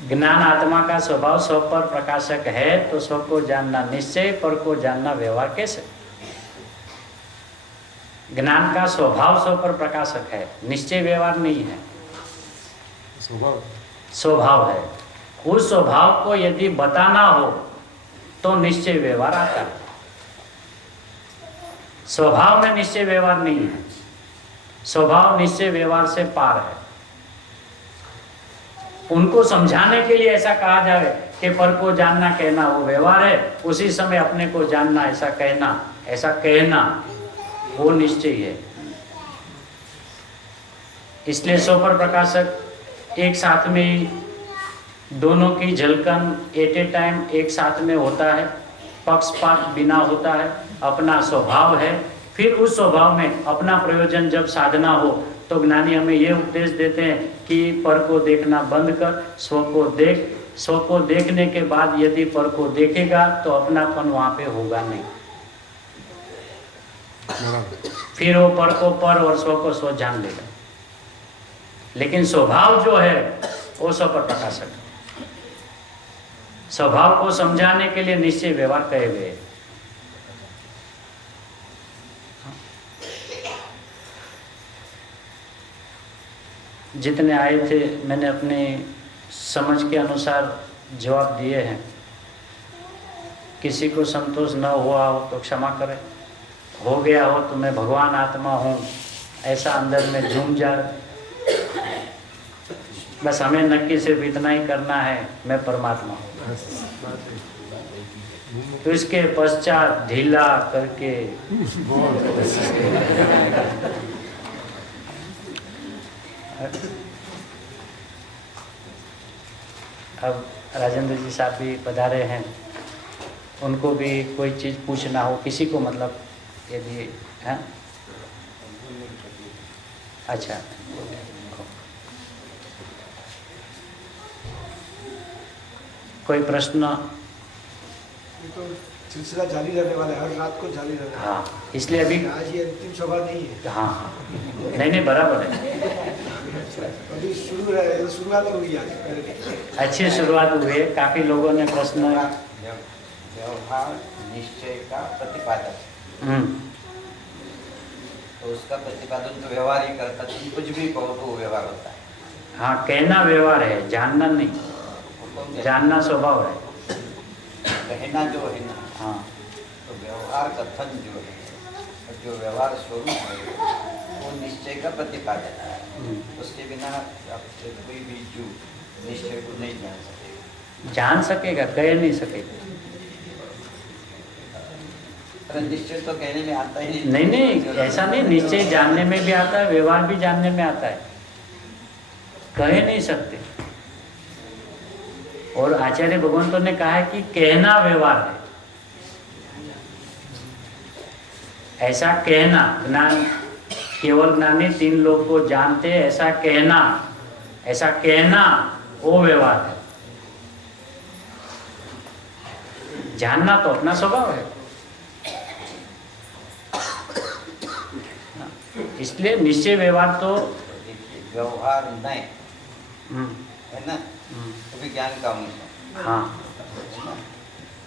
ज्ञान आत्मा का स्वभाव स्व पर प्रकाशक है, तो स्व को जानना निश्चय, पर को जानना व्यवहार कैसे? ज्ञान का स्वभाव स्व पर प्रकाशक है, निश्चय व्यवहार नहीं है, स्वभाव है। उस स्वभाव को यदि बताना हो तो निश्चय व्यवहार आता है। स्वभाव में निश्चय व्यवहार नहीं है, स्वभाव निश्चय व्यवहार से पार है। उनको समझाने के लिए ऐसा कहा जाए कि पर को जानना कहना वो व्यवहार है, उसी समय अपने को जानना ऐसा कहना वो निश्चय है। इसलिए स्व पर प्रकाशक एक साथ में दोनों की झलकन एट ए टाइम एक साथ में होता है, पक्षपात बिना होता है, अपना स्वभाव है। फिर उस स्वभाव में अपना प्रयोजन जब साधना हो तो ज्ञानी हमें ये उपदेश देते हैं कि पर को देखना बंद कर, स्व को देख। स्व को देखने के बाद यदि पर को देखेगा तो अपनापन वहाँ पे होगा नहीं, फिर वो पर को पर और स्व को स्व जान लेगा। लेकिन स्वभाव जो है वो स्व पर प्रकाशक है। स्वभाव को समझाने के लिए निश्चय व्यवहार कहे गए। जितने आए थे मैंने अपने समझ के अनुसार जवाब दिए हैं। किसी को संतोष न हुआ हो तो क्षमा करें, हो गया हो तो मैं भगवान आत्मा हूँ ऐसा अंदर में झूम जाए। बस हमें नक्की सिर्फ इतना ही करना है, मैं परमात्मा हूँ। तो इसके पश्चात ढीला करके अब राजेंद्र जी साहब भी पधारे हैं, उनको भी कोई चीज़ पूछना हो किसी को, मतलब यदि है। अच्छा, कोई प्रश्न? सिलसिला जारी रहने वाला है, हर रात को जारी रहने वाला हाँ, इसलिए अभी है। आज ये अंतिम सभा नहीं है, हाँ नहीं बराबर है, अभी शुरुआत हुई आज। अच्छी शुरुआत हुई है। काफ़ी लोगों ने प्रश्न व्यवहार निश्चय का प्रतिपादन, तो उसका प्रतिपादन तो व्यवहार ही करता, तुम कुछ भी कहो तो वो व्यवहार होता है। हाँ, कहना व्यवहार है, जानना नहीं, हुक्म जानना स्वभाव है। कहना जो है ना, हाँ तो व्यवहार कथन जो है, और जो व्यवहार स्वरूप है वो निश्चय का प्रतिपादन है। उसके बिना आप कोई भी जीव निश्चय को नहीं जान सकेगा। जान सकेगा, कह नहीं सकेगा। अरे निश्चय तो कहने में आता ही नहीं। नहीं ऐसा नहीं, निश्चय जानने में भी आता है, व्यवहार भी जानने में आता है, कह नहीं सकते। और आचार्य भगवंतों ने कहा है कि कहना व्यवहार है। ऐसा कहना, ज्ञान केवल ज्ञानी 3 लोग को जानते, ऐसा कहना वो व्यवहार है। जानना तो अपना स्वभाव है। इसलिए निश्चय व्यवहार तो व्यवहार नहीं है ना, तो भी ज्ञान का अंश है। हाँ है ना?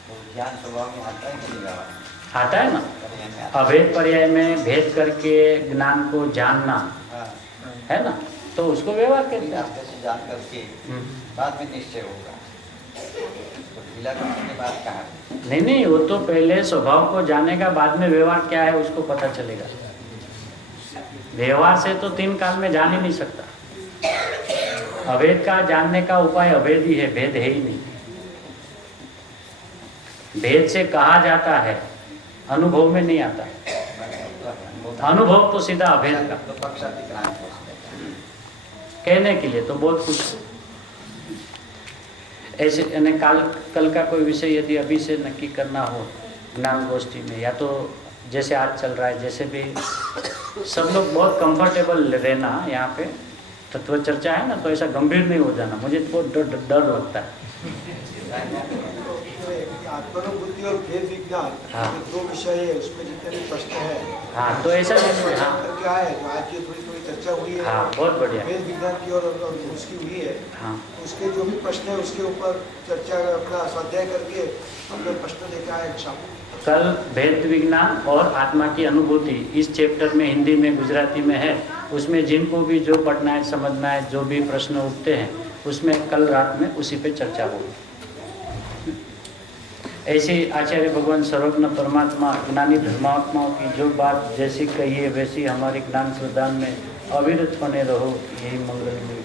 तो ज्ञान स्वभाव में आता है कि नहीं व्यवहार आता है ना। पर्याय में आता अभेद पर्याय में भेद करके ज्ञान को जानना है। हाँ, है ना, तो उसको व्यवहार कहते हैं। रास्ते से जान करके बाद में निश्चय होगा, तो ढीला करने के बाद कहा नहीं, वो तो पहले स्वभाव को जानेगा, बाद में व्यवहार क्या है उसको पता चलेगा। व्यवहार से तो 3 काल में जान ही नहीं सकता। अभेद का जानने का उपाय अभेद ही है, भेद है ही नहीं। भेद से कहा जाता है, अनुभव में नहीं आता। अनुभव तो सीधा अभेद का, तो पक्षातिक्रांत हो सकता है। कहने के लिए तो बहुत कुछ ऐसे। यानी कल का कोई विषय यदि अभी से नक्की करना हो ज्ञान गोष्ठी में, या तो जैसे आज चल रहा है, जैसे भी सब लोग बहुत कंफर्टेबल रहना यहाँ पे, तत्व चर्चा है ना, तो ऐसा गंभीर नहीं हो जाना। मुझे तो बहुत डर लगता है। आत्मानुभूति और भेद विज्ञान, हाँ। जो 2 विषय है उसमें जितने भी प्रश्न है, हाँ, तो ऐसा नहीं। हाँ क्या है जो आज की थोड़ी चर्चा हुई है, हाँ, बहुत बढ़िया। भेद विज्ञान की और उसकी हुई है, हाँ उसके जो भी प्रश्न है उसके ऊपर चर्चा, अपना स्वाध्याय करके अपने प्रश्न लेकर आए शाम। कल भेद विज्ञान और आत्मा की अनुभूति इस चैप्टर में हिंदी में गुजराती में है। उसमें जिनको भी जो पढ़ना है, समझना है, जो भी प्रश्न उठते हैं, उसमें कल रात में उसी पे चर्चा होगी। ऐसे आचार्य भगवान सर्वज्ञ परमात्मा ज्ञानी धर्मात्माओं की जो बात जैसी कही है वैसी हमारी ज्ञान प्रदान में अविरत बने रहो, यही मंगल में।